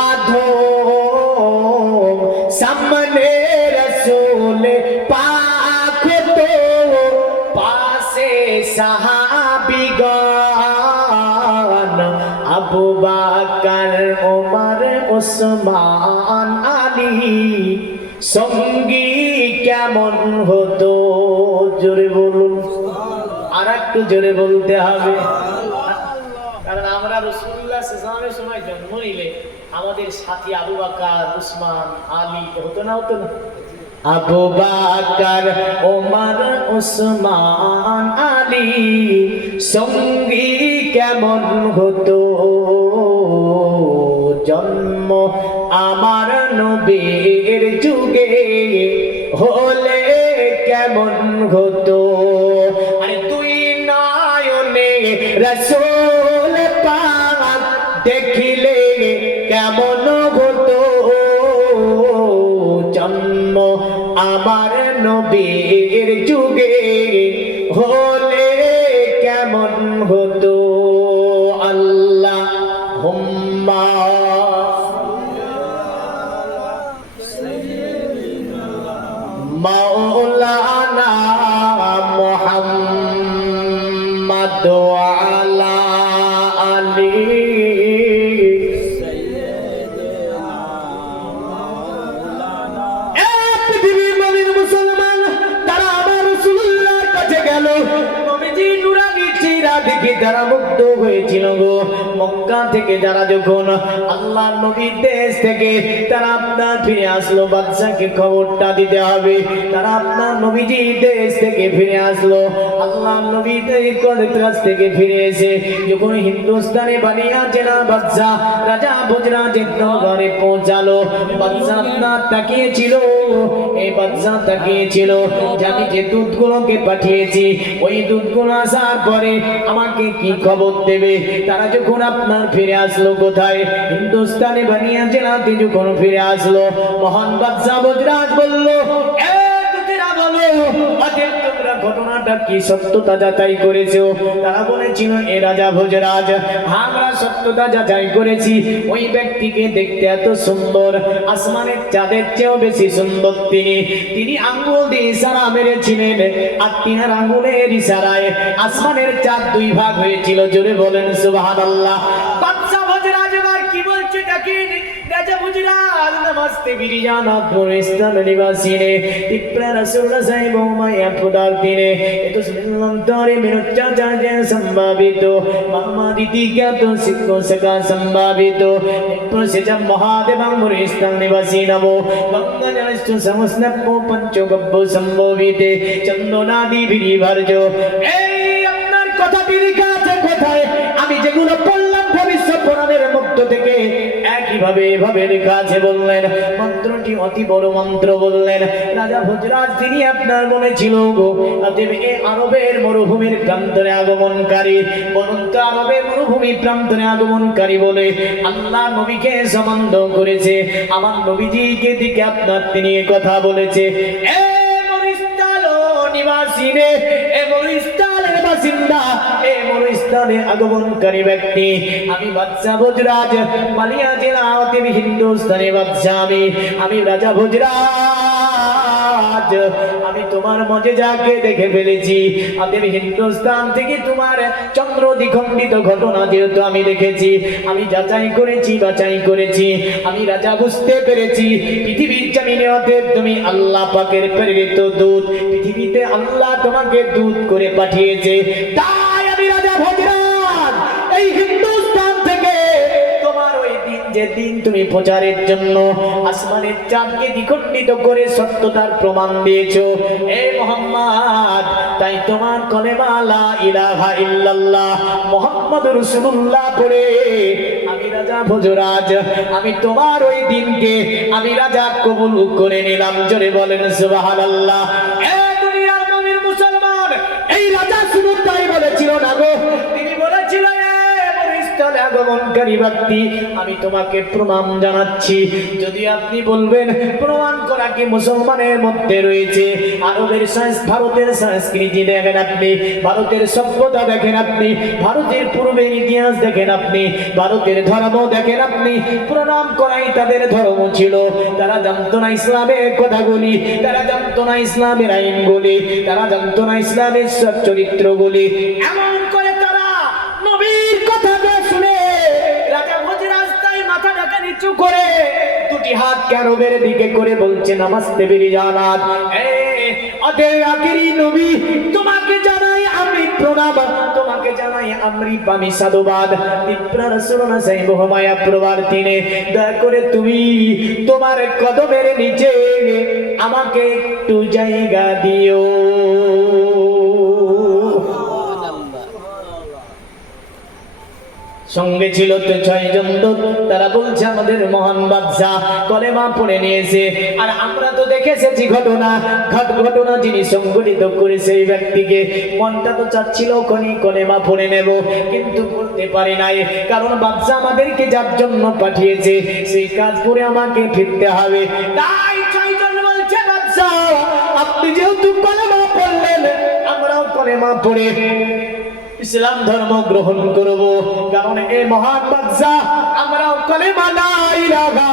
আধম, সামনে রাসূল পাক তো পাশে সাহাবীগণ, আবু বকর ওমর ওসমান আলী সঙ্গী কেমন হতো, জোরে বলুন। আর একটু জোরে বলতে হবে, কারণ আমরা রাসূলুল্লাহ সাল্লাল্লাহু আলাইহি ওয়াসাল্লামের সময় জন্ম নিলে আমাদের সাথী আবু বকর ওসমান আলী হতো না, হতো না? আবু বকর ওমর ওসমান আলী সঙ্গী কেমন হতো, জন্ম আমার নবীর যুগে হলে কেমন হতো, আরে তুই নয়নে রাসূল পাক দেখিলে কেমন হতো, জন্ম আমার নবীর যুগে হলে কেমন হতো। আল্লাহুম্মা মাওলানা মুহাম্মদ ওয়া আলা আলি দেখে তারা মুগ্ধ হয়েছিল গো। মক্কা থেকে যারা যখন আল্লাহর নবীর দেশ থেকে তারা আপনার ফিরে আসলো, বাদশাকে খবরটা দিতে হবে। তারা আপনার নবীজির দেশ থেকে ফিরে আসলো, আল্লাহর নবীর কাছ থেকে ফিরে এসে যখন হিন্দুস্তানে বানিয়া জেলা বাদশা রাজা ভোজরাজের ঘরে পৌঁছালো, বাদশা আপনার তাকিয়েছিল, এই বাদশা তাকিয়েছিল যে আমি যে দূতগুলোকে পাঠিয়েছি ওই দূতগুলো আসার পরে আমাকে কি খবর দেবে। তারা যখন আপনার ফিরে আসলো কোথায়? হিন্দুস্তানে বানিয়া জেলাতে যখন ফিরে আসলো, মহান বাদশা ভোজরাজ বলল, ঘটনাটা কি সত্যতা যাচাই করেছো? তারা বলেছিল, এ রাজা ভোজরাজ, আমরা সত্যতা যাচাই করেছি। ওই ব্যক্তিকে দেখতে এত সুন্দর, আসমানের চাঁদের চেয়েও বেশি সুন্দর। তিনি আঙ্গুল দিয়ে ইশারা মেরেছিলেন, আর তিনার আঙ্গুলের ইশারায় আসমানের চাঁদ দুই ভাগ হয়েছিল। জোরে বলেন সুবহানাল্লাহ। বাদশা ভোজরাজ এবার কি বলছে দেখেন রাজা গুজরাট নমস্তে বিরিয়ানা পুরস্তান নিবাসীনে তিপ্রা রাসূলুল্লাহ সাহেব মায়া পুদার দিনে এতো সুন্দরে মিনুচ্চা জাজে সম্ভাবিত মামাদিতি জ্ঞাত সিদ্ধ সকা সম্ভাবিত প্রসেজম মহাদেবং পুরস্তান নিবাসী নমো গঙ্গাজলস্তু সমস্নপ্পো পঞ্চগব্য সম্ভবিতে চন্দনাদি বিরিভার্য। এই আপনার কথাটি লেখা আছে কোথায়? আমি যেগুলো বললাম ভবিষ্যৎ পুরাণের মধ্য থেকে একইভাবে এভাবে লেখা আছে বললেন। মন্ত্রটি অতি বড় মন্ত্র বললেন। রাজা ভোজরাজ তিনি আপনার মনে ছিল গো আরবের মরুভূমির প্রান্তরে আগমনকারী, বলুন তো আরবের মরুভূমি প্রান্তরে আগমনকারী বলে আল্লাহ নবীকে সম্বন্ধ করেছে, আমার নবীজিকে দিকে আপনার তিনি কথা বলেছে। এ মরিস্তাল নিবাসীনে, এ মরিস্তালের বাসিন্দা, এ মরিস্তানে আগমনকারী ব্যক্তি, আমি বাদশাহ ভোজরাজ মালিয়া জেলা অতি হিন্দুস্তানি বাদশাহ, আমি রাজা ভোজরাজ, আমি তোমার মজেজাকে দেখে ফেলেছি। আমি হিন্দুস্তান থেকে তোমার চন্দ্র দ্বিখণ্ডিত ঘটনা যেহেতু আমি দেখেছি, আমি যাচাই করেছি বাছাই করেছি, আমি রাজা বুঝতে পেরেছি পৃথিবীর জমিনে অতএব তুমি আল্লাহ পাকের প্রেরিত দূত, পৃথিবীতে আল্লাহ তোমাকে দূত করে পাঠিয়েছে। তাই আমি রাজা ভোজরাজ এই হিন্দুস্তান থেকে তোমার ওই দিন যেদিন তুমি প্রচারের জন্য আসমানের চাঁদকে দ্বিখণ্ডিত করে সত্যতার প্রমাণ দিয়েছো এ মুহাম্মদ, তাই তোমার কলেমা লা ইলাহা ইল্লাল্লাহ মুহাম্মাদুর রাসূলুল্লাহ পড়ে আমি রাজা ভোজরাজ আমি তোমার ওই দিনকে আমি রাজা কবুল করে নিলাম। জোরে বলেন সুবহানাল্লাহ। এ দুনিয়ার মুমিন মুসলমান, এই রাজা শুধু তাই বলেছিল না গো, তিনি বলেছিল আগমনকারী ব্যক্তি আমি তোমাকে প্রণাম জানাচ্ছি। যদি আপনি বলবেন প্রমাণ করা কি মুসলমানের মধ্যে রয়েছে, আরবের ভারতের সংস্কৃতি দেখেন আপনি, ভারতের সভ্যতা দেখেন আপনি, ভারতের পূর্বের ইতিহাস দেখেন আপনি, ভারতের ধর্ম দেখেন আপনি, প্রণাম করাই তাদের ধর্ম ছিল। তারা জানতো না ইসলামের কথাগুলি, তারা জানতো না ইসলামের আইনগুলি, তারা জানতো না ইসলামের চরিত্রগুলি। এমন করে তারা নবীর কথা শুনে রাজা ভোজরাজ তাই মাথা ঢাকা নিচু করে দুটি হাত কারবের দিকে করে বলছে নমস্তে বিরিজানাত। অতএব আখেরি নবী তোমাকে জানাই আমি প্রণাম, তোমাকে জানাই আমি সাধুবাদ। তিপ্রা রাসূলুল্লাহ সাহেব মায়া প্রবর্তিনে দয়া করে তুমি তোমার কদমের নিচে আমাকে একটু জায়গা দিও। সঙ্গে ছিল তো 6 জন দূত, তারা বলছে আমাদের মহান বাদশাহ কলেমা পড়ে নিয়েছে। আর আমরা তো দেখে এসেছি ঘটনা যিনি সংগঠিত করেছে এই ব্যক্তিকে, মনটা তো চাচ্ছিল কলেমা পড়ে নেব, কিন্তু করতে পারি নাই, কারণ বাদশাহ আমাদেরকে যার জন্য পাঠিয়েছে সেই কাজ করে আমাকে ফিরতে হবে। তাই 6 জন বলছে বাদশাহ আপনি যেহেতু কলেমা পড়লেন আমরাও কলেমা পড়ে ইসলাম ধর্ম গ্রহণ করব, কারণ এই মহান বাদশাহ আমরাও কলেমা লা ইলাহা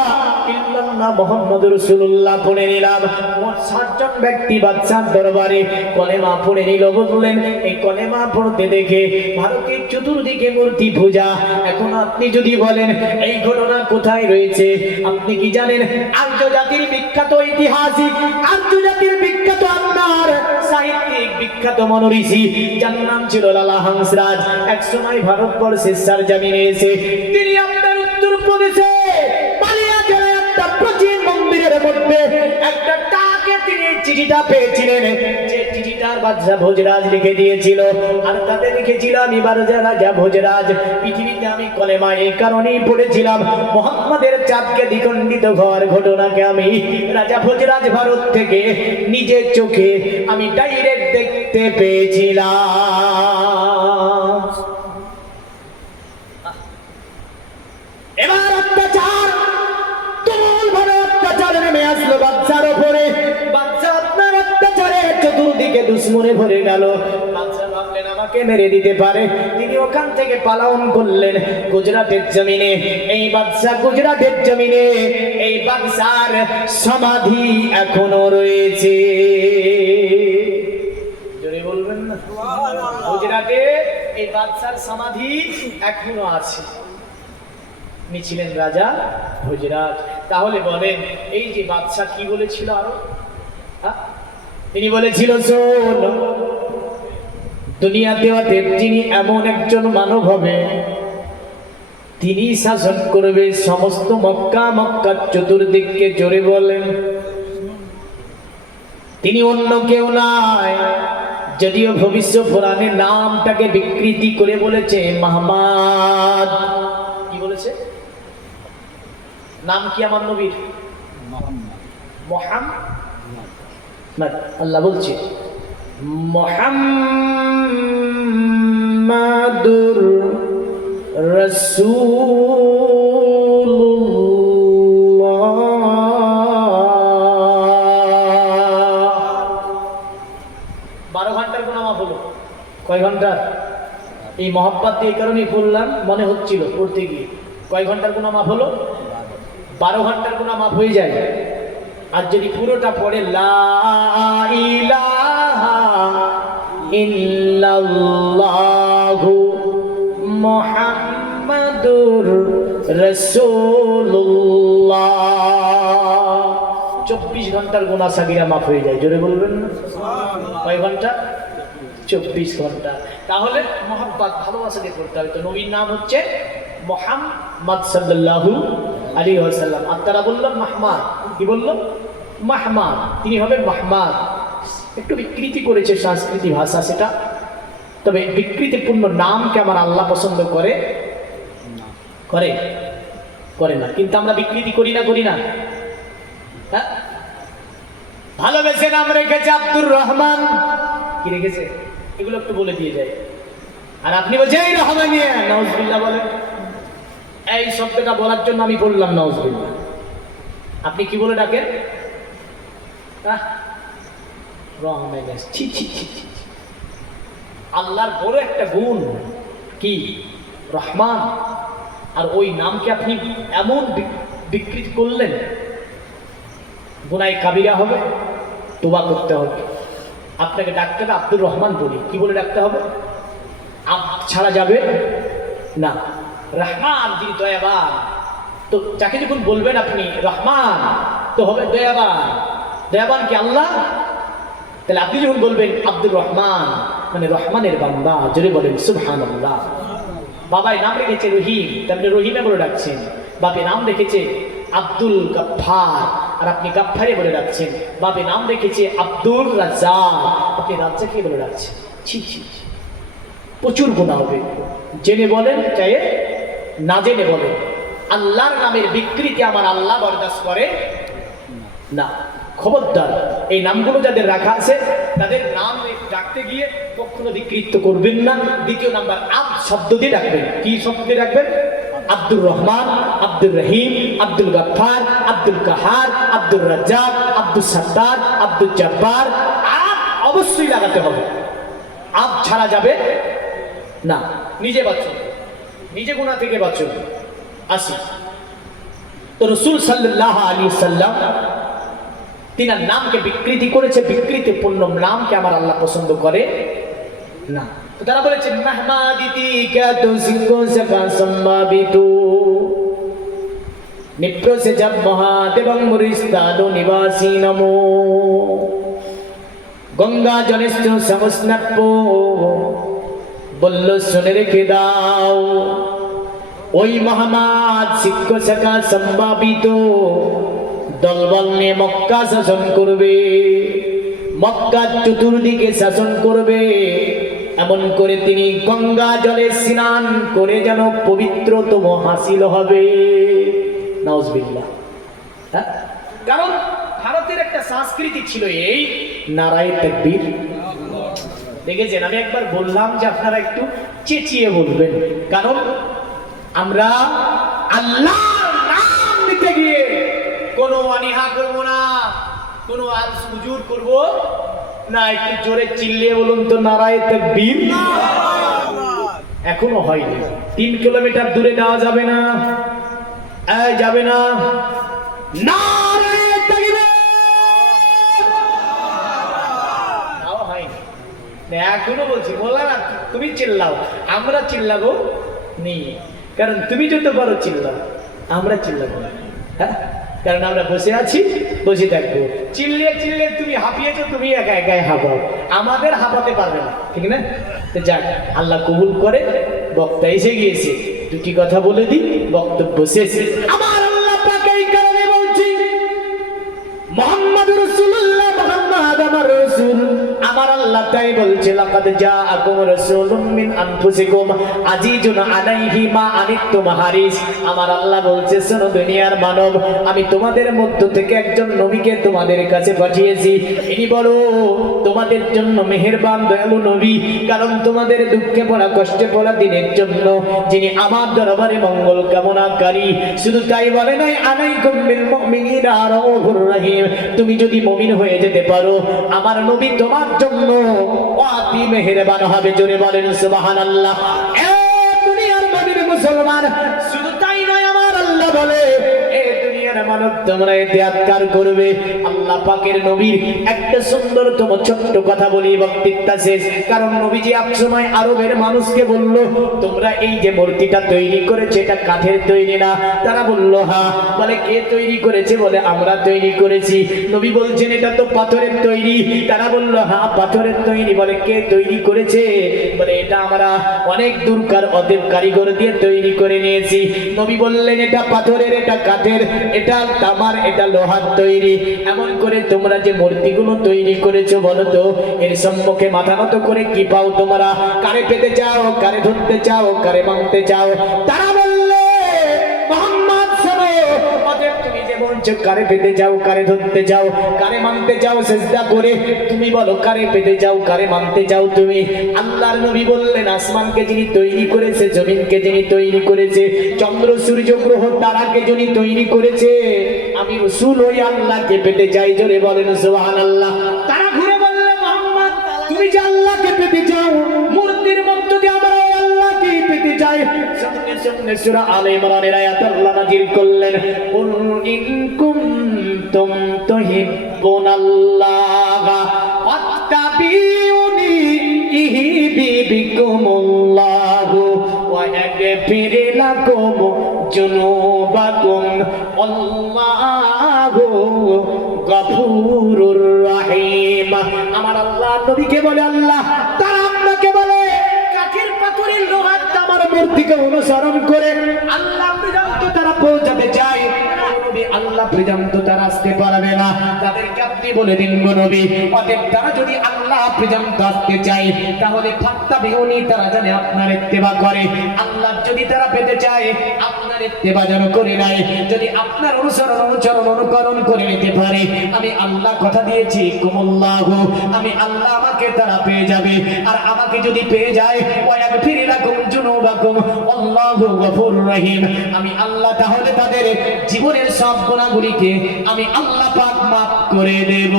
ইল্লাল্লাহ মুহাম্মাদুর রাসূলুল্লাহ পড়ে নিলাম। মোট 7 জন ব্যক্তি বাদশার দরবারে কলেমা পড়ে নিল। বললেন এই কলেমা পড়তে দেখে ভারতের চতুর্দিকে মূর্তি পূজা। এখন আপনি যদি বলেন এই ঘটনা কোথায় রয়েছে, আপনি কি জানেন আর্যজাতির বিখ্যাত ঐতিহাসিক, আর্যজাতির বিখ্যাত আপনার সাহিত্যিক, বিখ্যাত মনীষী যার নাম ছিল লালা হংসরাজ, একসময় ভারতবর্ষের সারজামিনে এসে তিনি আপনার উত্তরপ্রদেশে মালিয়া জেলায় একটা প্রাচীন মন্দিরের মধ্যে একটা টাকে তিনি চিঠিটা পেয়েছিলেন, যে চিঠিটার বাদশাহ ভোজরাজ লিখে দিয়েছিল। আর তাতে লিখেছিল আমি রাজা ভোজরাজ পৃথিবীতে আমি কলেমা এই কারণেই পড়েছিলাম মুহাম্মাদের চাঁদকে দ্বিখণ্ডিত হওয়ার ঘটনাকে আমি রাজা ভোজরাজ ভারত থেকে নিজের চোখে আমি ডাইরেক্ট দেখতে পেয়েছিলাম। এবার অত্যাচার তুমুলভাবে অত্যাচার নেমে আসলো বাদশার উপরে। বাদশা আপনার অত্যাচারে চতুর্দিকে দুশ্মনে ভরে গেল। বাদশা ভাবলেন আমাকে মেরে দিতে পারে, তিনি ওখান থেকে পালায়ন করলেন গুজরাটের জমিনে। এই বাদশা গুজরাটের জমিনে এই বাদশার সমাধি এখনো রয়েছে। জোরে বলবেন না, গুজরাটে এই বাদশার সমাধি এখনো আছে। তিনি ছিলেন রাজা হুজরাত। তাহলে বলেন এই যে বাদশা কি বলেছিল আরো, তিনি বলেছিল শোন, দুনিয়াতে যিনি এমন একজন মানব হবে, তিনি শাসন করবে সমস্ত মক্কার চতুর্দিককে। জোরে বলেন, তিনি অন্য কেউ নয়, যদিও ভবিষ্য পুরাণে নামটাকে বিকৃতি করে বলেছে মুহাম্মদ। কি বলেছে? নাম কি আমার নবীর? মুহাম্মদ। আল্লাহ বলছে মুহাম্মাদুর রাসূলুল্লাহ। 12 ঘন্টার গুনাহ মাফ হলো। কয় ঘন্টা? এই মহব্বত এই কারণেই বললাম, মনে হচ্ছিল পড়তে গিয়ে। কয় ঘন্টার গুনাহ মাফ হলো? 12 ঘন্টার গুনাহ মাফ হয়ে যায়। আর যদি পুরোটা পড়ে লা ইলাহা ইল্লাল্লাহু মুহাম্মাদুর রাসূলুল্লাহ, 24 ঘন্টার গুনাহ সাগীরা মাফ হয়ে যায়। জোরে বলবেন না? কয় ঘন্টা? 24 ঘন্টা। তাহলে মহব্বত, ভালোবাসা দিয়ে পড়তে হবে। তো নবীর নাম হচ্ছে মুহাম্মদ সাল্লাল্লাহু আলাইহি ওয়াসাল্লাম। আর তারা বলল মাহমাদ। কি বলল? মাহমাদ। তিনি হবেন মাহমাদ। একটু বিকৃতি করেছে সংস্কৃতি ভাষা, সেটা। তবে বিকৃতিপূর্ণ নামকে আমার আল্লাহ পছন্দ করে করে না। কিন্তু আমরা বিকৃতি করি না? হ্যাঁ, ভালোবেসে নাম রেখেছে আব্দুর রহমান। কি রেখেছে? এগুলো একটু বলে দিয়ে যায়। আর আপনি বলছেন এই রহমানিয়া, নাউজুবিল্লাহ বলেন। এই শব্দটা বলার জন্য আমি বললাম নাউজুবিল্লাহ। আপনি কি বলে ডাকেন? আল্লাহর বড় একটা গুণ কি? রহমান। আর ওই নামকে আপনি এমন বিকৃত করলেন, গুনাহ কাবিরা হবে, তওবা করতে হবে। আপনাকে ডাকতে হবে আব্দুর রহমান বলি। কি বলে ডাকতে হবে? আব ছাড়া যাবে না। রহমান, যিনি দয়াবান। তো যাকে যখন বলবেন আপনি রহমান, তো হবে দয়াবান। দয়াবান কি আল্লাহ? তাহলে আপনি যখন বলবেন আব্দুর রহমান, মানে রহমানের বান্দা। জোরে বলেন সুবহানাল্লাহ। বাবাই নাম রেখেছে রহিম, তাহলে রহিমে বলে ডাকছেন। বাপে নাম রেখেছে আব্দুল গাফফার, আর আপনি গাফফারে বলে ডাকছেন। বাপে নাম রেখেছে আব্দুর রাজ্জাক, আপনি রাজ্জাকে বলে ডাকছেন। ছি, প্রচুর গুনাহ হবে। জেনে বলেন চাই না জেনে বলেন, আল্লাহর নামের বিকৃতি আমার আল্লাহ বরদাস্ত করে না। খবরদার, এই নামগুলো যাদের রাখা আছে তাদের নাম ডাকতে গিয়ে কখনো বিকৃত করবেন না। দ্বিতীয় নাম্বার, আব শব্দ দিয়ে ডাকবেন। কি শব্দ দিয়ে ডাকবেন? আব্দুর রহমান, আব্দুর রহিম, আব্দুল গাফফার, আব্দুল কাহার, আব্দুর রাজ্জাক, আব্দুল সত্তার, আব্দুল জব্বার। আব অবশ্যই লাগাতে হবে। আব ছাড়া যাবে না। নিজে বাঁচুন, নিজে গুনাহ থেকে বাঁচুন। আসি তো রাসূল সাল্লাল্লাহু আলাইহি সাল্লাম তিনার নামকে বিকৃতি করেছে। বিকৃতিপূর্ণ নামকে আমার আল্লাহ পছন্দ করে না। তো তারা বলেছে মাহমাদিতি কাতু সিংহ সাকা সম্ভাবিতু নিপ্রসে জব মহাদেবং মুরিস্তাদো নিবাসী নমো গঙ্গা জলেশ্চ সমস্নাপ্য। বলল শুনে রেখে দাও, ওই মহামাদ সিংহ সাকা সম্ভাবিত দলবল নিয়ে মক্কা শাসন করবে, মক্কার চতুর্দিকে শাসন করবে। এমন করে তিনি গঙ্গা জলে স্নান করে যেন পবিত্রতম হাসিল হবে। নাউজুবিল্লাহ। হ্যাঁ, কারণ ভারতের একটা সংস্কৃতি ছিল এই নারায়ে তাকবীর। দেখেছেন, আমি একবার বললাম যে আপনারা একটু চেঁচিয়ে বলবেন, কারণ আমরা আল্লাহর নাম নিতে গিয়ে কোনো অনীহা করবো না, কোনো আর সুজুর করবো না। একটু জোরে চিল্লিয়ে বলুন তো নারায়ে তাকবীর। এখনো হয়নি। 3 কিলোমিটার দূরে যাওয়া যাবে না, যাবে না। নারায়ে তাকবীর নাও হয়নি। এখনো বলছি, বললাম না তুমি চিল্লাও, আমরা চিল্লাবো নেই, কারণ তুমি যত বড় চিল্লাও আমরা চিল্লাবো না, হ্যাঁ, কারণ আমরা বসে আছি, বসে থাকবো। চিল্লিয়ে চিল্লিয়ে তুমি হাঁপিয়েছো, তুমি একা একাই হাঁপাও, আমাদের হাঁপাতে পারবে না, ঠিক না? তো যাক, আল্লাহ কবুল করে। বক্তা এসে গিয়েছে, দুটি কথা বলে দিই, বক্তব্য শেষ। আমার আল্লাহ পাক এই কারণে বলছি, মুহাম্মাদুর রাসূলুল্লাহ, মুহাম্মদ আমার রাসূল। আমার আল্লাহ তাই বলছে, লাকাদ জাআকুম রাসূলুম মিন আনফুসিকুম আজিজুন আলাইহি মা আনিতুম হারিস। আমার আল্লাহ বলছে, শোনো দুনিয়ার মানব, আমি তোমাদের মধ্য থেকে একজন নবীকে তোমাদের কাছে পাঠিয়েছি। ইনি বড় তোমাদের জন্য মেহেরবান, দয়ালু নবী। কারণ তোমাদের দুঃখে পড়া, কষ্টে পড়া দিনের জন্য যিনি আমার দরবারে মঙ্গল কামনাকারী। শুধু তাই বলে নাই, আলাইকুম বিল মুমিনিনা রাউফুর রহিম। তুমি যদি মুমিন হয়ে যেতে পারো, আমার নবী তোমার জন্য অতি মেহেরবান হবে। জোরে বলেন সুবহানাল্লাহ। এ দুনিয়ার নবীর মুসলমান, শুধু তাই নয়, আমার আল্লাহ বলে, এ দুনিয়ার মানব, তোমরা ইতিহাদ করবে। আল্লাহ পাকের নবীর একটা সুন্দরতম ছোট্ট কথা বলি, বক্তৃতা শেষ। কারণ নবীজি একসময় আরবের মানুষকে বলল, তোমরা এই যে মূর্তিটা তৈরি করেছে, এটা কাঠের তৈরি না? তারা বলল হ্যাঁ। বলে কে তৈরি করেছে? বলে আমরা তৈরি করেছি। নবী বলছেন এটা তো পাথরের তৈরি। তারা বলল হ্যাঁ পাথরের তৈরি। বলে কে তৈরি করেছে? বলে এটা আমরা অনেক দূরকার অদেব কারিগর দিয়ে তৈরি করে নিয়েছি। নবী বললেন এটা পাথরের, এটা কাঠের, এটা তামার, এটা লোহার তৈরি। এমন করে তোমরা যে মূর্তিগুলো তৈরি করেছো, বলো তো এর সম্মুখে মাথা নত করে কি পাও তোমরা? কারে পেতে চাও, কারে ধরতে চাও, কারে মানতে চাও? তারা বললে মুহাম্মদ শোনো, অতএব তুমি যে বলছো কারে পেতে চাও, কারে ধরতে চাও, কারে মানতে চাও, সিজদা করে তুমি বলো কারে পেতে চাও, কারে মানতে চাও তুমি? আল্লাহর নবী বললেন, আসমানকে যিনি তৈরি করেছে, জমিনকে যিনি তৈরি করেছে, চন্দ্র সূর্য গ্রহ তারাকে যিনি তৈরি করেছে, আমি রাসূল ওই আল্লাহকে পেতে চাই। জোরে বলেন সুবহানাল্লাহ। তারা ঘুরে বলল, মুহাম্মদ তুমি যে আল্লাহকে পেতে চাও, মূর্তির মধ্য দিয়ে আমরা ওই আল্লাহকে পেতে চাই। সঙ্গে সঙ্গে সূরা আলে ইমরানের আয়াত আল্লাহ নাযিল করলেন, কুল ইন কুনতুম তুহিব্বুনাল্লাহ ফাত্তাবিউনি ইউহিব্বুকুমুল্লাহু ওয়া ইয়াগফির লাকুম যুনুবাকুম আল্লাহু গফুরুর রহিম। আমার আল্লাহ নবীকে বলে, আল্লাহ তারা আপনাকে বলে কাঠের, পাথরের, লোহার, তামার মূর্তিকে অনুসরণ করে আল্লাহ পর্যন্ত তারা পৌঁছাতে চায়। আল্লাহ পর্যন্ত তারা আসতে পারবে না। তাদেরকে আপনি বলে দিন গো নবী, অতএব তারা যদি আল্লাহ পর্যন্ত আসতে চায়, তাহলে ফাত্তাবিউনি, তারা জানে আপনার ইত্তেবা করে। আল্লাহ যদি তারা পেতে চায়, আপনার ইত্তেবা যেন করে নাই, যদি আপনার অনুকরণ করে নিতে পারে, আমি আল্লাহ কথা দিয়েছি, কুমুল্লাহু, আমি আল্লাহ আমাকে তারা পেয়ে যাবে। আর আমাকে যদি পেয়ে যায়, ওয়া ইয়াগফির লাকুম যুনুবাকুম আল্লাহু গফুরুর রহিম, আমি আল্লাহ তাহলে তাদের জীবনের সব গুনাহগুলিকে আমি আল্লাহ পাক মাফ করে দেব।